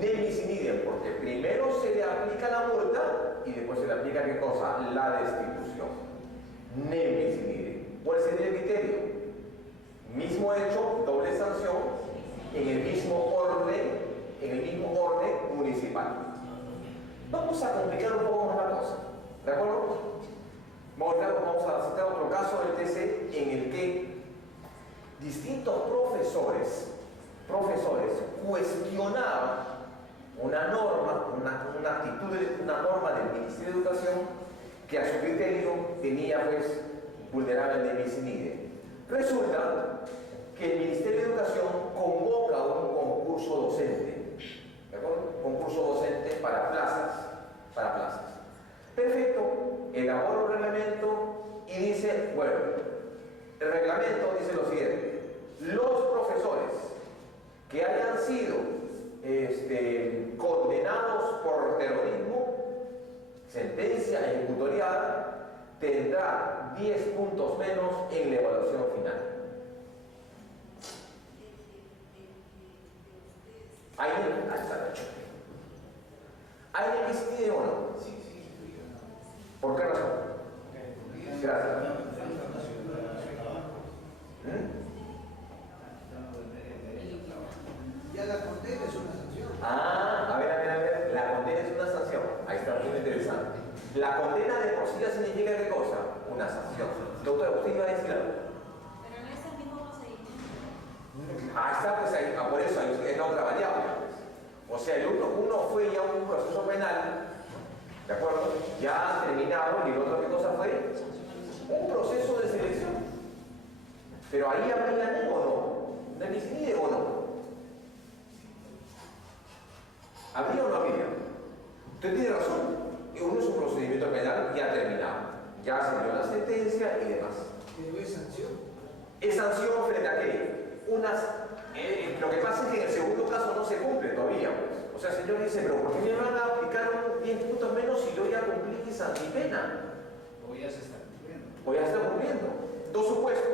bis in idem porque primero se le aplica la multa y después se le aplica ¿qué cosa? La destitución. Bis in idem. ¿Cuál sería el criterio? Mismo hecho, doble sanción, en el mismo orden municipal. Vamos a complicar un poco más la cosa, ¿de acuerdo? Vamos a citar otro caso del TC en el que distintos profesores cuestionaban una norma, una norma del Ministerio de Educación que a su criterio tenía pues vulnerable el bis in idem. Resulta que el Ministerio de Educación convoca un concurso docente, ¿de acuerdo? Concurso docente para plazas. Perfecto, elabora un reglamento y dice, bueno, el reglamento dice lo siguiente: los profesores que hayan sido condenados por terrorismo, sentencia ejecutoriada, tendrá 10 puntos menos en la evaluación final. ¿Hay bis in idem o no? ¿Por qué razón? Gracias. Ya la condena es una sanción. A ver, la condena es una sanción. Ahí está, muy interesante. La condena de por sí ya significa ¿qué cosa? Una sanción. Doctora, ¿usted iba a decir algo? Pero no es el mismo procedimiento. Está, pues ahí, por eso es la otra variable. O sea, uno fue ya un proceso penal, ¿de acuerdo? Ya terminado, y el otro ¿qué cosa fue? Un proceso de selección. Pero ahí habría o no, de bis in idem o no. ¿Habría o no habría? Usted tiene razón. Uno es un procedimiento penal ya terminado. Ya se dio la sentencia y demás. Pero es sanción. ¿Es sanción frente a qué? Lo que pasa es que en el segundo caso no se cumple todavía, pues. O sea, el señor dice, pero ¿por qué me van a aplicar 10 puntos menos si yo ya cumplí mi pena? O ya se está cumpliendo. O ya está cumpliendo. Dos supuestos.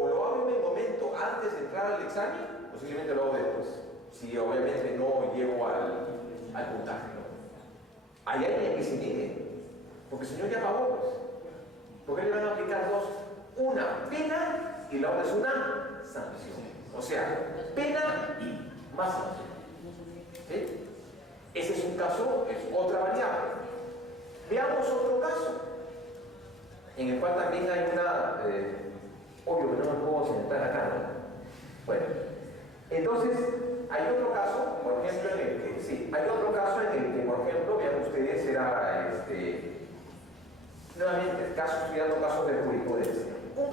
O lo hago en el momento antes de entrar al examen, posiblemente lo hago después. Si obviamente no llego al puntaje, ¿no? Ahí hay bis in idem. Porque el señor ya pagó, pues. ¿Por qué le van a aplicar dos? Una pena y la otra es una sanción. O sea, pena y más sanción. ¿Sí? Ese es un caso, es otra variable. Veamos otro caso, en el cual también hay una... obvio que no me puedo sentar acá, ¿no? Bueno, entonces, hay otro caso, por ejemplo, en el que, por ejemplo, vean ustedes, era nuevamente, estudiando casos de jurisprudencia. Un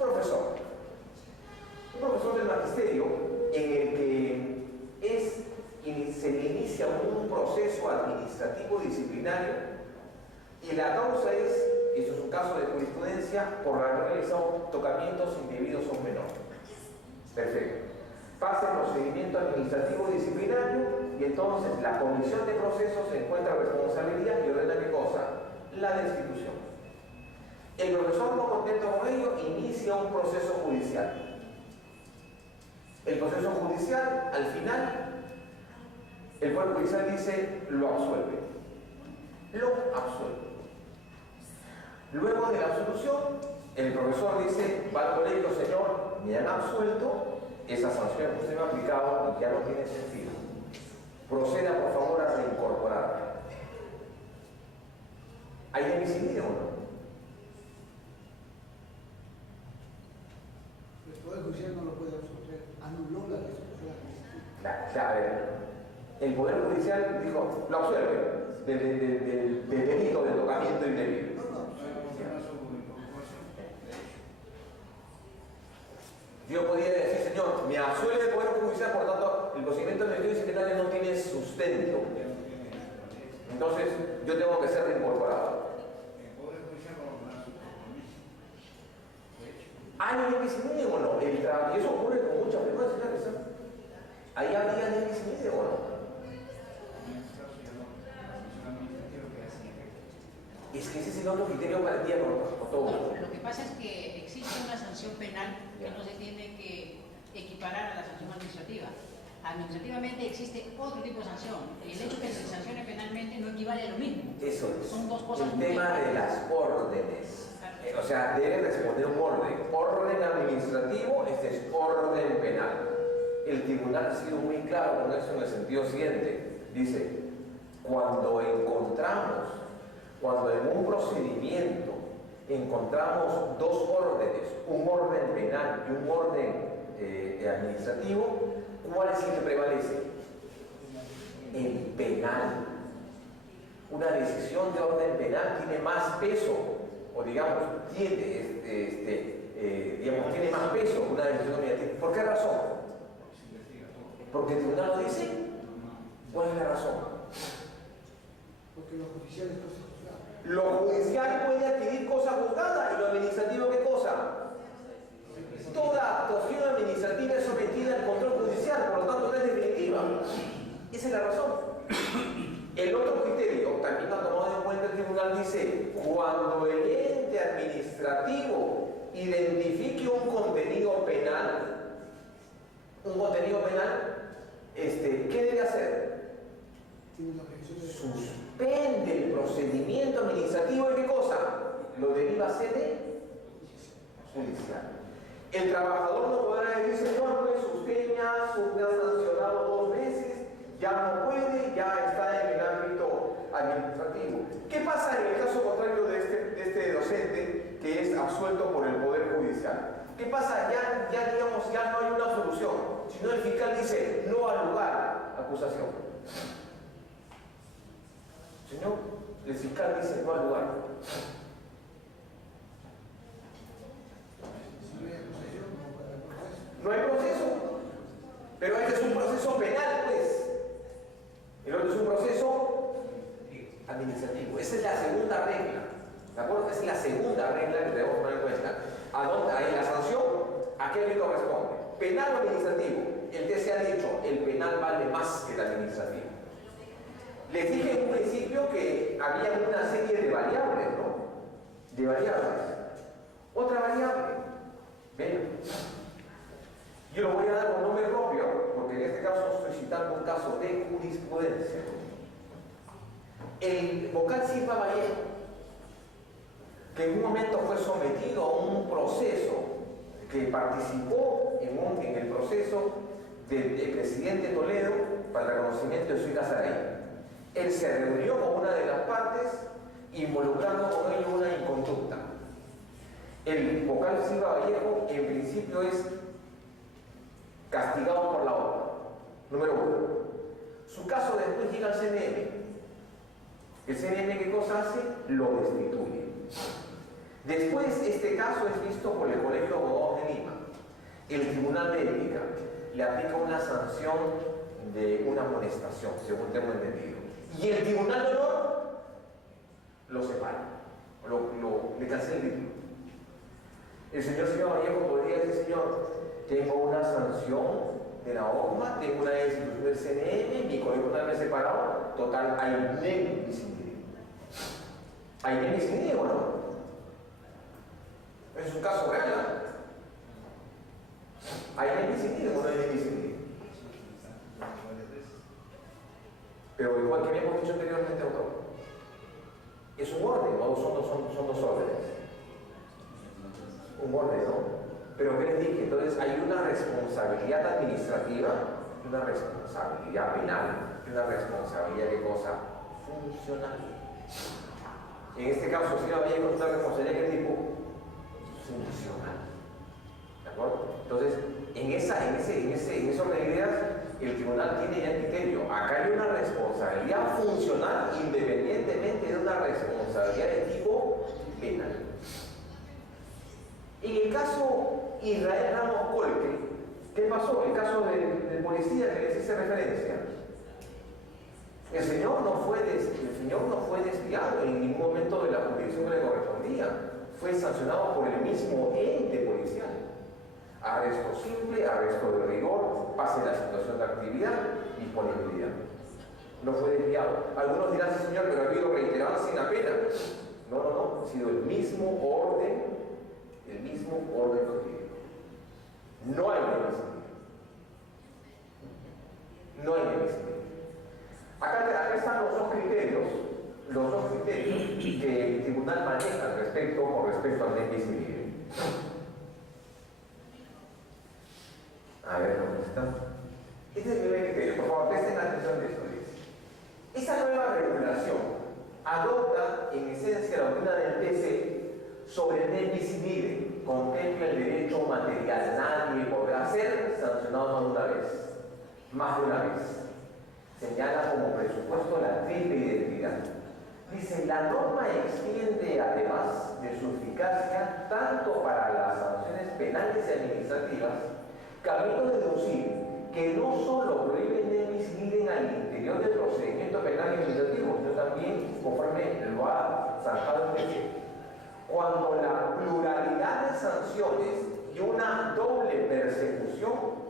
profesor del magisterio en el que se le inicia un proceso administrativo disciplinario y la causa es, eso es un caso de jurisprudencia, por haber realizado tocamientos indebidos a un menor. Perfecto. Pasa el procedimiento administrativo disciplinario y entonces la comisión de procesos se encuentra responsabilidad y ordena ¿qué cosa? La destitución. El profesor, no contento con ello, inicia un proceso judicial. El proceso judicial, al final, el Poder Judicial dice, lo absuelve. Lo absuelve. Luego de la absolución, el profesor dice, va al colegio, señor, me han absuelto, esa sanción que usted me ha aplicado ya no tiene sentido. Proceda, por favor, a reincorporarme. ¿Hay homicidio o no? El Poder Judicial no lo puede absolver, anuló la resolución administrativa. A ver, el Poder Judicial dijo, lo absuelve del delito de tocamiento indebido. Yo podría decir, señor, me absuelve el Poder Judicial, por tanto, el procedimiento administrativo disciplinario no tiene sustento. Entonces, yo tengo que ser reincorporado. ¿Hay un homicidio o no? Y eso ocurre con mucha frecuencia, ¿no? ¿Ahí habría un homicidio o no? Es que ese es el otro criterio para el día por todo. Lo que pasa es que existe una sanción penal que no se tiene que equiparar a la sanción administrativa. Administrativamente existe otro tipo de sanción. El hecho de que se sancione penalmente no equivale a lo mismo. Eso es. Son dos cosas el muy tema de diferentes. las órdenes. O sea, debe responder un orden. Orden administrativo, este es orden penal. El tribunal ha sido muy claro con eso en el sentido siguiente. Dice, cuando en un procedimiento encontramos dos órdenes, un orden penal y un orden administrativo, ¿cuál es el que prevalece? El penal. Una decisión de orden penal tiene más peso, o digamos, tiene más peso que una decisión administrativa. ¿Por qué razón? ¿Porque el tribunal lo dice? ¿Cuál es la razón? Porque lo judicial es cosa juzgada. Lo judicial puede adquirir cosa juzgada y lo administrativo, ¿qué cosa? Toda actuación administrativa es sometida al control judicial, por lo tanto no es definitiva. Esa es la razón. El otro criterio, también ha tomado en cuenta el tribunal, dice, cuando el ente administrativo identifique un contenido penal, ¿qué debe hacer? Suspende el procedimiento administrativo. ¿Y qué cosa? Lo deriva a sede judicial. El trabajador no podrá decir, señor, pues usted me ha sancionado 2 veces, ya no puede, ya está en el ámbito administrativo. ¿Qué pasa en el caso contrario de este docente que es absuelto por el Poder Judicial? ¿Qué pasa? Ya no hay una absolución, sino el fiscal dice no al lugar, acusación. Señor, el fiscal dice no al lugar. No hay proceso, pero este es un proceso penal, pues. El otro es un proceso administrativo. Esa es la segunda regla. ¿De acuerdo? Esa es la segunda regla que debemos poner en cuenta. Ahí la sanción, ¿a qué le corresponde? Penal o administrativo. El TC ha dicho, el penal vale más que el administrativo. Les dije en un principio que había una serie de variables, ¿no? De variables. Otra variable. Ven. Yo lo voy a dar con nombre propio, porque en este caso estoy citando un caso de jurisprudencia. El vocal Silva Vallejo, que en un momento fue sometido a un proceso, que participó en el proceso del presidente Toledo para el reconocimiento de su hija Saray. Él se reunió con una de las partes, involucrando con ello una inconducta. El vocal Silva Vallejo, en principio, es castigado por la obra. Número 1. Su caso después llega al CNM. El CNM, ¿qué cosa hace? Lo destituye. Después, este caso es visto por el Colegio de Abogados de Lima. El Tribunal de Ética le aplica una sanción de una amonestación, según tengo entendido. Y el Tribunal de Honor lo separa, le cancela el título. El señor Vallejo podría decir, señor, tengo una sanción de la OCMA, tengo una destitución del CNM, mi colegio no me separado, total, hay nemicidio. ¿Hay nemicidio o no? Es un caso real, ¿no? ¿Hay nemicidio o no hay nemicidio? Pero igual que habíamos dicho anteriormente, autor, es un orden, ¿no? Son dos órdenes. Un orden, ¿no? Pero ¿qué les dije? Entonces hay una responsabilidad administrativa y una responsabilidad penal y una responsabilidad de cosa funcional. En este caso, si había una responsabilidad de tipo funcional. ¿De acuerdo? Entonces, en ese orden de ideas, el tribunal tiene ya criterio. Acá hay una responsabilidad funcional independientemente de una responsabilidad de tipo penal. En el caso Israel Ramos Colque, ¿qué pasó? El caso del policía que les hice referencia. El señor no fue desviado en ningún momento de la jurisdicción que le correspondía. Fue sancionado por el mismo ente policial. Arresto simple, arresto de rigor, pase de la situación de actividad, disponibilidad. No fue desviado. Algunos dirán, sí señor, pero ha habido reiteradas sin la pena. No, ha sido el mismo orden jurídico. No hay nemicidio. No hay nemicidio. Acá están los dos criterios que el tribunal maneja con respecto al nemicidio. A ver, ¿dónde está? Este es el primer criterio. Por favor, presten atención de esto. Esa nueva regulación adopta en esencia la doctrina del TC sobre el nemicidio. Contempla el derecho material. Nadie podrá ser sancionado más de una vez. Señala como presupuesto la triple identidad. Dice, la norma extiende además de su eficacia tanto para las sanciones penales y administrativas, camino de deducir que no solo prohíben nemicidio al interior del procedimiento penal y administrativo, sino también, conforme lo ha zanjado el TC, cuando la pluralidad de sanciones y una doble persecución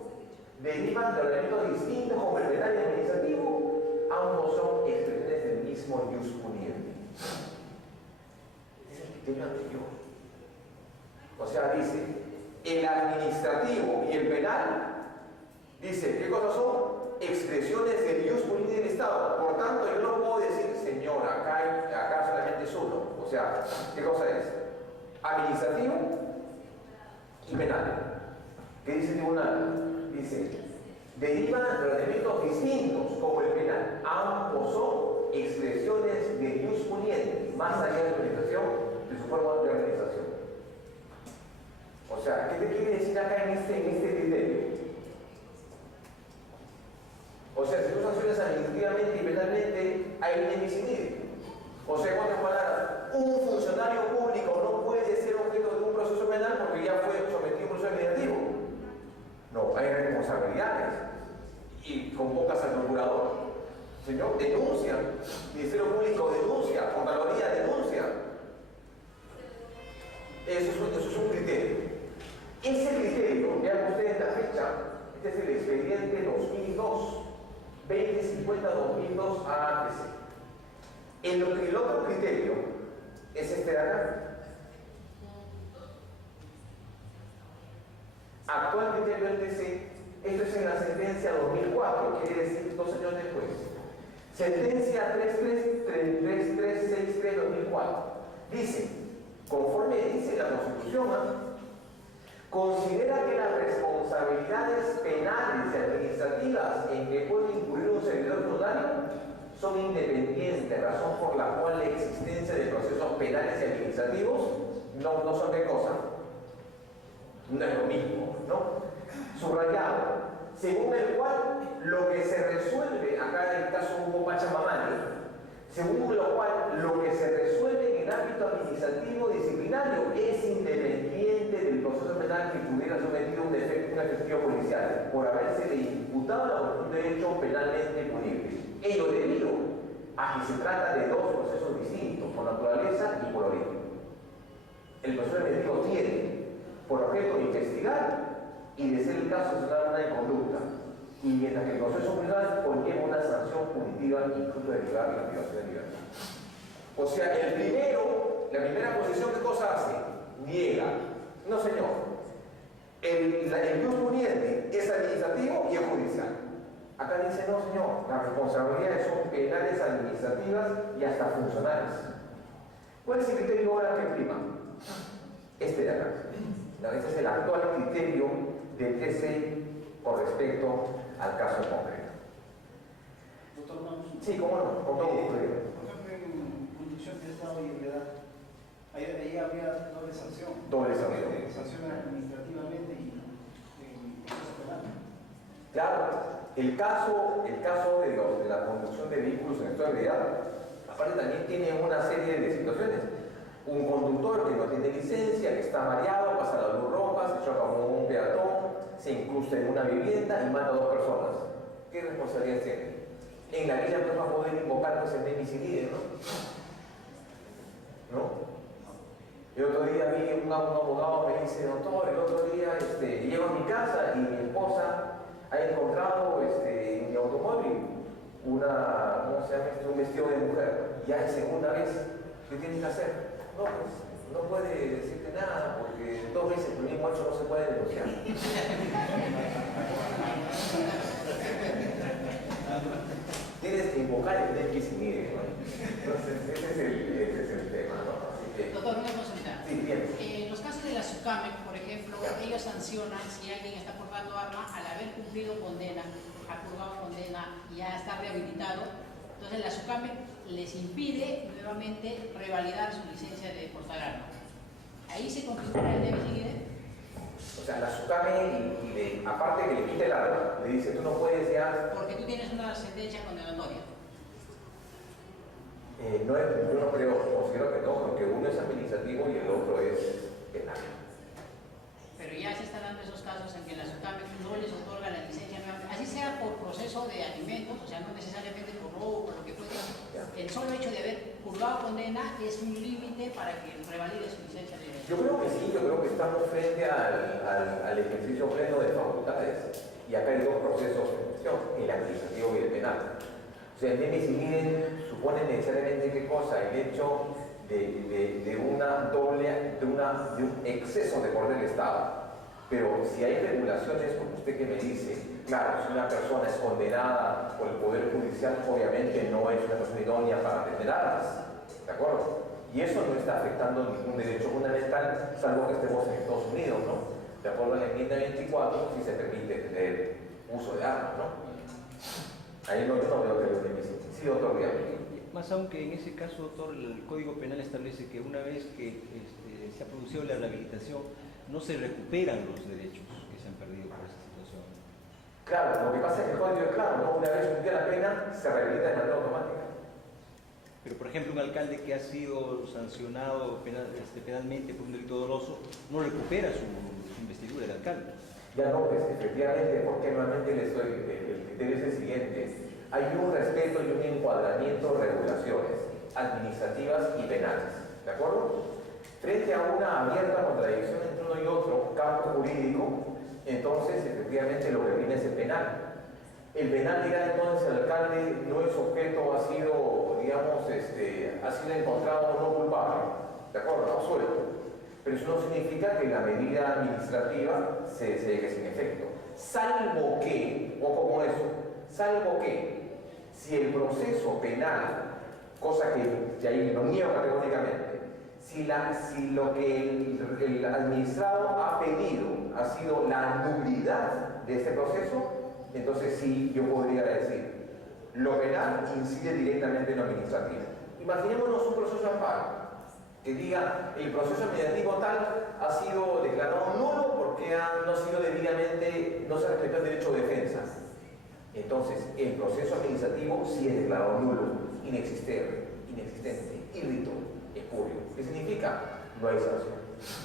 derivan de elementos distintos como el penal y administrativo, ambos son expresiones del mismo ius puniente. Es el criterio anterior. O sea, dice, el administrativo y el penal, dice, ¿qué cosas son? Expresiones del ius puniente del Estado. Por tanto, yo no puedo decir, señor, acá solamente es uno. O sea, ¿qué cosa es? Administrativo y penal. ¿Qué dice el tribunal? Dice, derivan de elementos distintos como el penal. Ambos son expresiones de ius puniente, más allá de la organización, de su forma de organización. O sea, ¿qué te quiere decir acá en este criterio? O sea, si tú sancionas administrativamente y penalmente, hay nemicidio. O sea, ¿cuántas palabras? Un funcionario público no puede ser objeto de un proceso penal porque ya fue sometido a un proceso administrativo. No, hay responsabilidades y convocas al procurador. Señor, denuncia. Ministerio Público denuncia. Contraloría denuncia. Eso es un criterio. Ese criterio, vean ustedes la fecha, este es el expediente 2002, 2050-2002 AATC. El otro criterio es este de acá. Actual criterio del TC, esto es en la sentencia 2004, quiere decir 2 años después. Sentencia 3363-2004. Dice, conforme dice la Constitución, considera que las responsabilidades penales y administrativas en que puede incurrir un servidor tributario son independientes, razón por la cual la existencia de procesos penales y administrativos no son de cosa. No es lo mismo, ¿no? Subrayado, según el cual lo que se resuelve, acá en el caso Hugo Pachamamani, según lo cual lo que se resuelve en el ámbito administrativo disciplinario es independiente del proceso penal que pudiera sometido un efectivo policial por haberse imputado un derecho penalmente punible. Ello debido a que se trata de dos procesos distintos, por naturaleza y por origen. El proceso administrativo tiene por objeto investigar y, de ser el caso, sancionar una inconducta, y mientras que el proceso penal conlleva una sanción punitiva, incluso derivada de la privación de libertad. O sea, la primera posición, ¿qué cosa hace? Niega. No, señor. El jus puniendi es administrativo y es judicial. Acá dice, no, señor, las responsabilidades son penales, administrativas y hasta funcionales. ¿Cuál es el criterio ahora que prima? Este de acá. No, este es el actual criterio del TC con respecto al caso concreto. Doctor Ramos. Sí, cómo no, con todo gusto. Por ejemplo, en conducción de Estado y ebriedad, ahí habría doble sanción. Doble sanción. Sanción administrativamente y proceso penal. Claro, el caso de la conducción de vehículos en estado de ebriedad, aparte también tiene una serie de situaciones. Un conductor que no tiene licencia, que está mareado, pasa la luz roja, se choca con un peatón, se incrusta en una vivienda y mata a 2 personas. ¿Qué responsabilidad tiene? En la vida no va a poder invocar pues, el nemicide, ¿no? El otro día vi un abogado me dice, doctor, el otro día llego a mi casa y mi esposa ha encontrado en mi automóvil ¿cómo se llama esto? Un vestido de mujer. Ya es segunda vez. ¿Qué tienes que hacer? No, pues no puede decirte nada porque 2 veces por el mismo hecho no se puede denunciar. Tienes que invocar el nemicide, ¿no? Entonces, ese es el tema, ¿no? Doctor, una consulta. Sí, bien. En los casos de la SUCAMEC, por ejemplo, ellos sancionan si alguien está portando arma al haber cumplido condena, ha purgado condena y ya está rehabilitado. Entonces la SUCAMEC les impide nuevamente revalidar su licencia de portar arma. Ahí se configura el nemicide. O sea, la SUCAMEC, aparte que le quite el arma, le dice, tú no puedes ya... Porque tú tienes una sentencia condenatoria. Yo no creo, considero que no, porque uno es administrativo y el otro es penal. Pero ya se están dando esos casos en que la SUCAMEC no les otorga la licencia nuevamente, así sea por proceso de alimentos, o sea, no necesariamente por robo, por lo que fuera. El solo hecho de haber purgado condena es un límite para que revalide su licencia de... Yo creo que sí, yo creo que estamos frente al ejercicio pleno de facultades. Y acá hay 2 procesos en cuestión, el administrativo y el penal. O sea, el nemicide supone necesariamente ¿qué cosa? El hecho de un exceso de poder del Estado. Pero si hay regulaciones, como usted que me dice, claro, si una persona es condenada por el Poder Judicial, obviamente no es una persona idónea para tener armas, ¿de acuerdo? Y eso no está afectando ningún derecho fundamental, salvo que estemos en Estados Unidos, ¿no? De acuerdo a la enmienda 24, si se permite tener uso de armas, ¿no? Ahí yo no veo que lo difícil. Sí, doctor, dígame. Más aún que en ese caso, doctor, el Código Penal establece que una vez que se ha producido la rehabilitación, no se recuperan los derechos que se han perdido por esa situación. Claro, lo que pasa es que el código es claro, ¿no? Una vez cumplida la pena, se rehabilita de manera automática. Pero, por ejemplo, un alcalde que ha sido sancionado penalmente por un delito doloso, no recupera su investidura del alcalde. Ya no, pues efectivamente, porque nuevamente el criterio es el siguiente. Hay un respeto y un encuadramiento de regulaciones administrativas y penales, ¿de acuerdo? Frente a una abierta contradicción entre uno y otro campo jurídico, entonces efectivamente lo que viene es el penal. El penal dirá entonces el alcalde no es objeto, ha sido, digamos, ha sido encontrado no culpable, ¿de acuerdo? Absuelto. Pero eso no significa que la medida administrativa se deje sin efecto. Salvo que, o como eso, salvo que, si el proceso penal, cosa que ahí lo niego categóricamente, si lo que el administrado ha pedido ha sido la nulidad de este proceso, entonces sí yo podría decir, lo penal incide directamente en lo administrativo. Imaginémonos un proceso de amparo que diga el proceso administrativo tal ha sido declarado nulo porque no ha sido debidamente, no se respetó el derecho de defensa. Entonces, el proceso administrativo sí es declarado nulo. inexistente, irrito, espurio. ¿Qué significa? No hay sanción.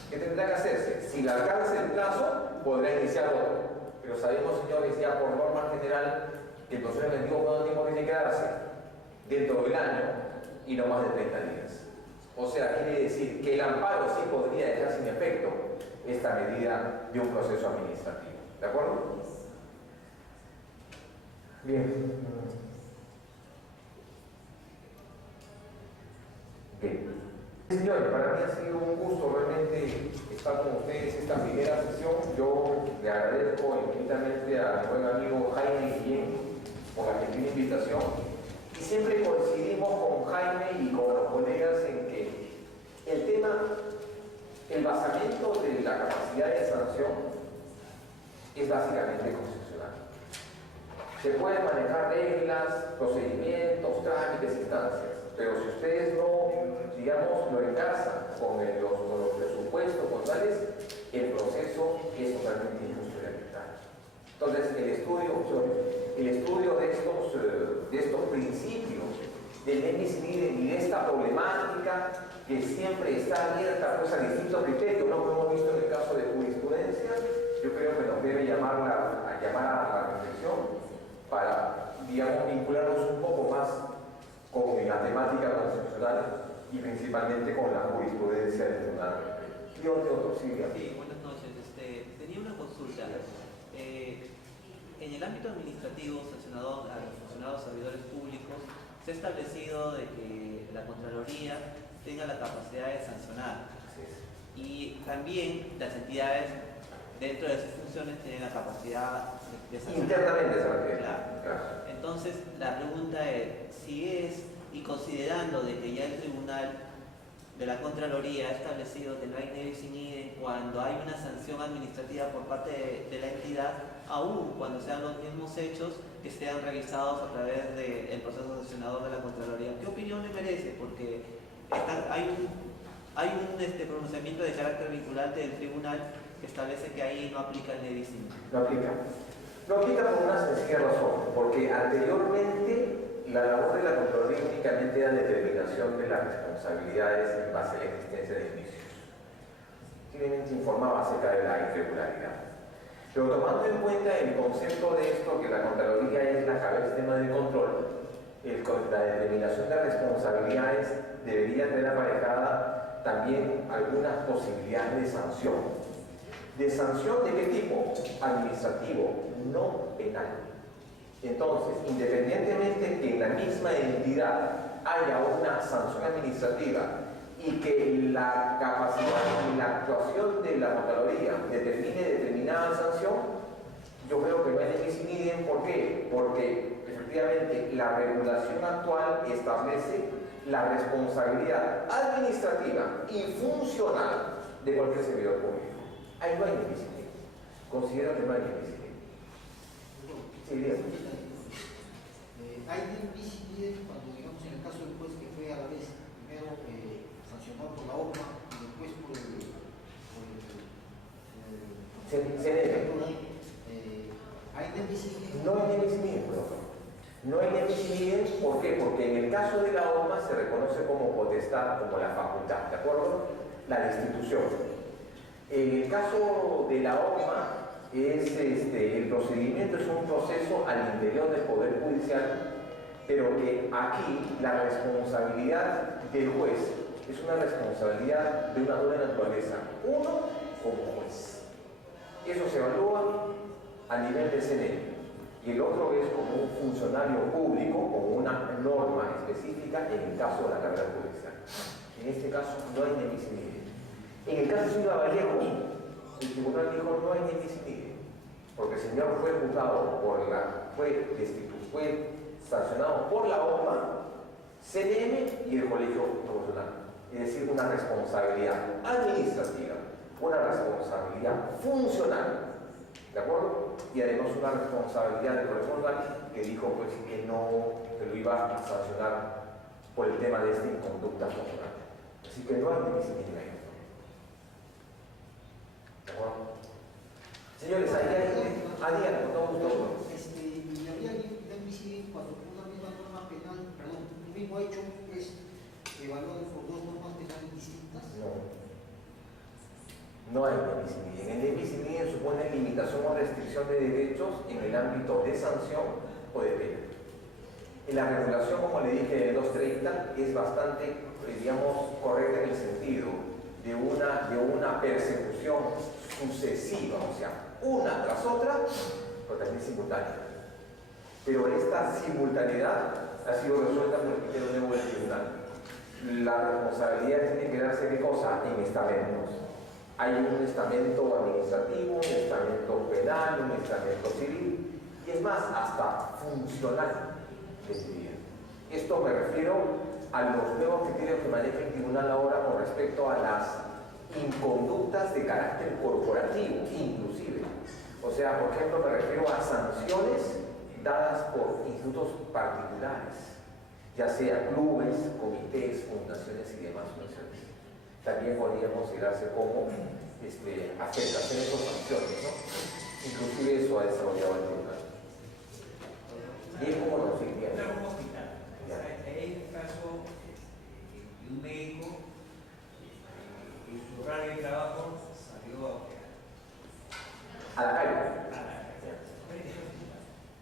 ¿Qué tendrá que hacerse? Si le alcanza el plazo, podrá iniciar otro. Pero sabemos, señores, ya por norma general, que el proceso preventivo cuánto tiempo tiene que quedarse dentro del año y no más de 30 días. O sea, quiere decir que el amparo sí podría dejar sin efecto esta medida de un proceso administrativo. ¿De acuerdo? Bien. Bien. Señores, para mí ha sido un gusto realmente estar con ustedes esta primera sesión. Yo le agradezco infinitamente a mi buen amigo Jaime Guillén por la gentil invitación. Y siempre coincidimos con Jaime y con los colegas en que el tema, el basamento de la capacidad de sanción es básicamente constitucional. Se pueden manejar reglas, procedimientos, trámites, instancias, pero si ustedes no, digamos, lo encasan con los presupuestos, con tales, el proceso es totalmente injusto y arbitrario. Entonces, el estudio de estos principios del nemis in idem y de esta problemática que siempre está abierta pues, a distintos criterios, ¿no? Como hemos visto en el caso de jurisprudencia, yo creo que nos debe llamar a la reflexión para, digamos, vincularnos un poco más con la temática constitucional y principalmente con la jurisprudencia del Tribunal. Sí, buenas noches. Tenía una consulta. En el ámbito administrativo sancionado a los funcionarios servidores públicos, se ha establecido de que la Contraloría tenga la capacidad de sancionar. Y también las entidades dentro de sus funciones tienen la capacidad de sancionar. Internamente se refiere. Claro. Entonces, la pregunta es, si es, y considerando de que ya el Tribunal de la Contraloría ha establecido que no hay nevis in idem cuando hay una sanción administrativa por parte de la entidad, aún cuando sean los mismos hechos que sean revisados a través del proceso sancionador de la Contraloría. ¿Qué opinión le merece? Porque hay un pronunciamiento de carácter vinculante del Tribunal que establece que ahí no aplica el nevis in idem. No aplica. No aplica por una sencilla razón, porque anteriormente la labor de la Contraloría únicamente era determinación de las responsabilidades en base a la existencia de indicios. Simplemente informaba acerca de la irregularidad. Pero tomando en cuenta el concepto de esto, que la Contraloría es la cabeza del sistema de control, la determinación de responsabilidades debería tener aparejada también algunas posibilidades de sanción. ¿De sanción de qué tipo? Administrativo, no penal. Entonces, independientemente que en la misma entidad haya una sanción administrativa y que la capacidad y la actuación de la Contraloría determine determinada sanción, yo creo que no hay nevis in idem. ¿Por qué? Porque efectivamente la regulación actual establece la responsabilidad administrativa y funcional de cualquier servidor público. Ahí no hay nevis in idem. Considero que no hay nevis in idem. Sí, bien. Hay nevis in idem cuando, digamos, en el caso del juez que fue a la vez primero sancionado por la OMA y después por el ¿hay nevis in idem? No hay nevis in idem, profesor. No hay nevis in idem, ¿por qué? Porque en el caso de la OMA se reconoce como potestad, como la facultad, ¿de acuerdo? La destitución. En el caso de la OMA, el procedimiento es un proceso al interior del Poder Judicial, pero que aquí la responsabilidad del juez es una responsabilidad de una doble naturaleza. Uno, como juez. Eso se evalúa a nivel de CNE. Y el otro es como un funcionario público, como una norma específica en el caso de la carrera judicial. En este caso no hay nevis in idem. En el caso de Silva Vallejo, el tribunal dijo no hay nevis in idem, porque el señor fue juzgado fue sancionado por la OMA, CNM y el colegio profesional. Es decir, una responsabilidad administrativa, una responsabilidad funcional, ¿de acuerdo? Y además una responsabilidad del colegio profesional que dijo pues que lo iba a sancionar por el tema de esta inconducta funcional. Así que no hay nevis in idem. ¿De acuerdo? Señores, Adrián, con todo gusto. Y habría nevis in idem cuando una misma norma penal, perdón, un mismo distintas? No hay ne bis in idem. El ne bis in idem supone limitación o restricción de derechos en el ámbito de sanción o de pena. En la regulación, como le dije, de 230 es bastante, digamos, correcta en el sentido de una persecución sucesiva, o sea, una tras otra, pero también simultánea. Pero esta simultaneidad ha sido resuelta por el criterio nuevo del tribunal. La responsabilidad tiene que darse de cosa en estamentos. Hay un estamento administrativo, un estamento penal, un estamento civil, y es más, hasta funcional. Esto me refiero a los nuevos criterios que maneja el tribunal ahora con respecto a las inconductas de carácter corporativo, inclusive. O sea, por ejemplo, me refiero a sanciones dadas por institutos particulares, ya sea clubes, comités, fundaciones y demás fundaciones. También podríamos considerarse como aceptaciones o sanciones, ¿no? Inclusive eso ha desarrollado el tribunal. Y es como nos diría. Hay un caso de un médico en su horario de trabajo salió A la calle.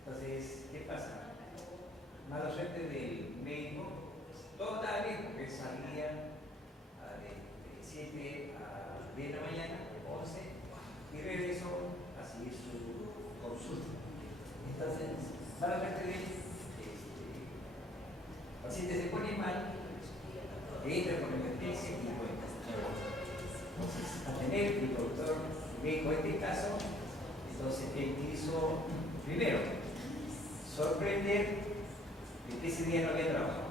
Entonces, ¿qué pasa? Mala suerte del médico, todo estaba bien porque salía de 7 a 10 de la mañana, 11, y regresó a seguir su consulta. Entonces, mala suerte de él, el paciente se pone mal, entra con emergencia y bueno. Entonces, a tener el doctor médico en este caso, entonces él quiso primero sorprender de que ese día no había trabajado.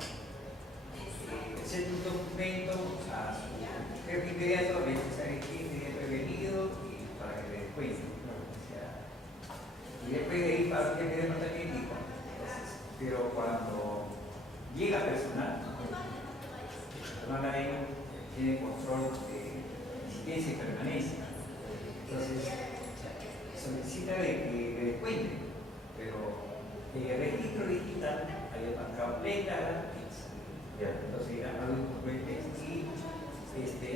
Hacer un documento a su jefe inmediato, le dice, ¿sabe qué? Este día no he venido y para que le descuenten. Y después de ahí para que me también dijo. Pero cuando llega personal, ahí tiene control de existencia y permanencia. Entonces, solicita de que le descuenten, pero en el registro digital había marcado plena la pizza. Entonces era algo incompetente y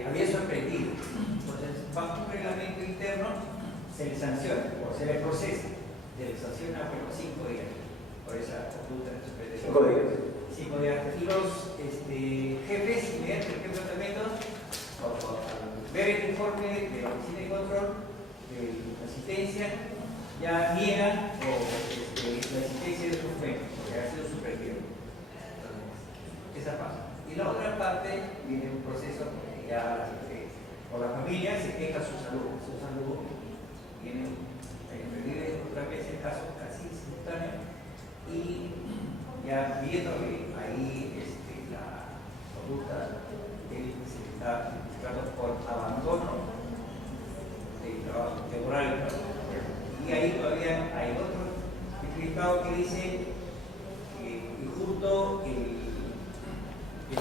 había sorprendido. Entonces, bajo un reglamento interno, se le sanciona o se le procesa. Se le sanciona por 5 días por esa conducta de sorprendente. 5 días. 5 días. Y los jefes, mediante el jefe de tratamiento, al ver el informe de la oficina de control de la asistencia, ya niegan la existencia del documento, porque ha sido suspendido. Esa pasa. Y la otra parte viene un proceso porque ya por la familia se queja su salud. Su salud viene, revive otra vez el caso casi simultáneo y ya viendo que ahí la conducta él se está buscando por abandono del trabajo, temporal. Y ahí todavía hay otro explicado que dice que justo el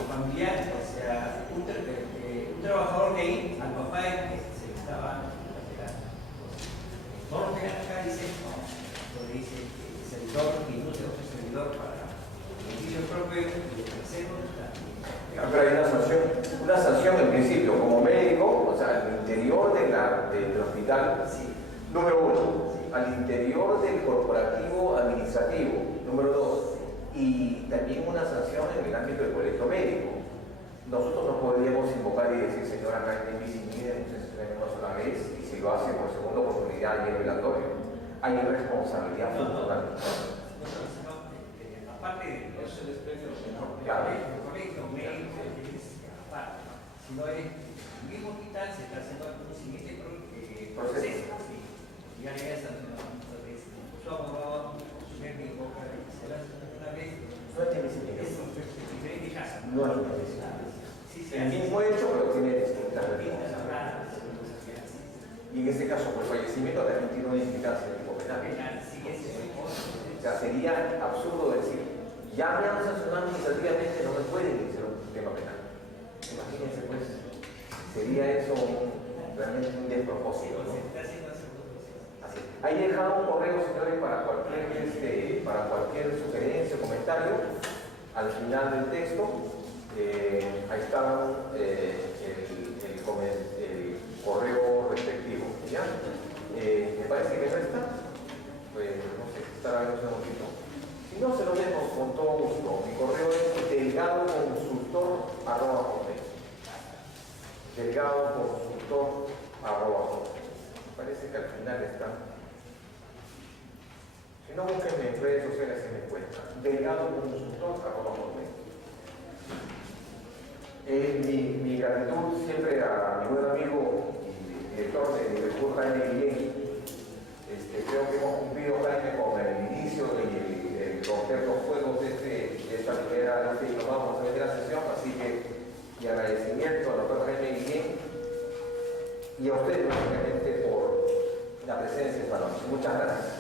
familiar, o sea, un trabajador de ahí, al papá se le estaba alterando. Todo lo que acá dice, no, lo dice el servidor y no se otro servidor para el beneficio propio y el tercero también. Pero hay una sanción en principio, como médico, o sea, al interior del hospital, Sí. número 1, al interior del corporativo administrativo, número 2, y también una sanción en el ámbito del colegio médico. Nosotros no podríamos invocar y decir, señora, acá en Vicinide, tenemos una vez, y si lo hace por segunda oportunidad y es velatorio. Hay responsabilidad fundamental. Aparte de eso, Claro. el colegio médico es aparte. Si no es el mismo hospital, se está haciendo un siguiente proceso. Sí. Ya le había sancionado. Entonces, su abogado, su médico, se lo hace una vez. No es disciplina. Es un diferente caso. No es una disciplina. Sí, El mismo hecho, pero tiene distintas Claro, vertientes. sí, Y en este caso, por fallecimiento también tiene una implicancia de tipo penal. sí, ese es el O sea, sería absurdo decir, ya me han sancionado administrativamente, no me pueden iniciar un tema penal. Imagínense, pues, sería eso realmente un despropósito, ¿no? Así. Ahí he dejado un correo, señores, para cualquier sugerencia o comentario al final del texto. Ahí está el correo respectivo. ¿Ya? Me parece que no está. Pues, no sé si estará en un segundito. Si no, se lo dejo con todo gusto. Mi correo es delgadoconsultor@hotmail. Delgadoconsultor@hotmail. Parece que al final está. Si no, búsquenme en redes sociales y me encuentran. Delgadoconsultor@hotmail. Mi gratitud siempre a mi buen amigo y director de Liverpool, Jaime Guillén. Creo que hemos cumplido, Jaime, con el inicio y el romper los fuegos de esta primera vez que nos vamos a ver la sesión, así que mi agradecimiento al doctor Jaime Guillén y a ustedes, básicamente, por la presencia esta noche. Muchas gracias.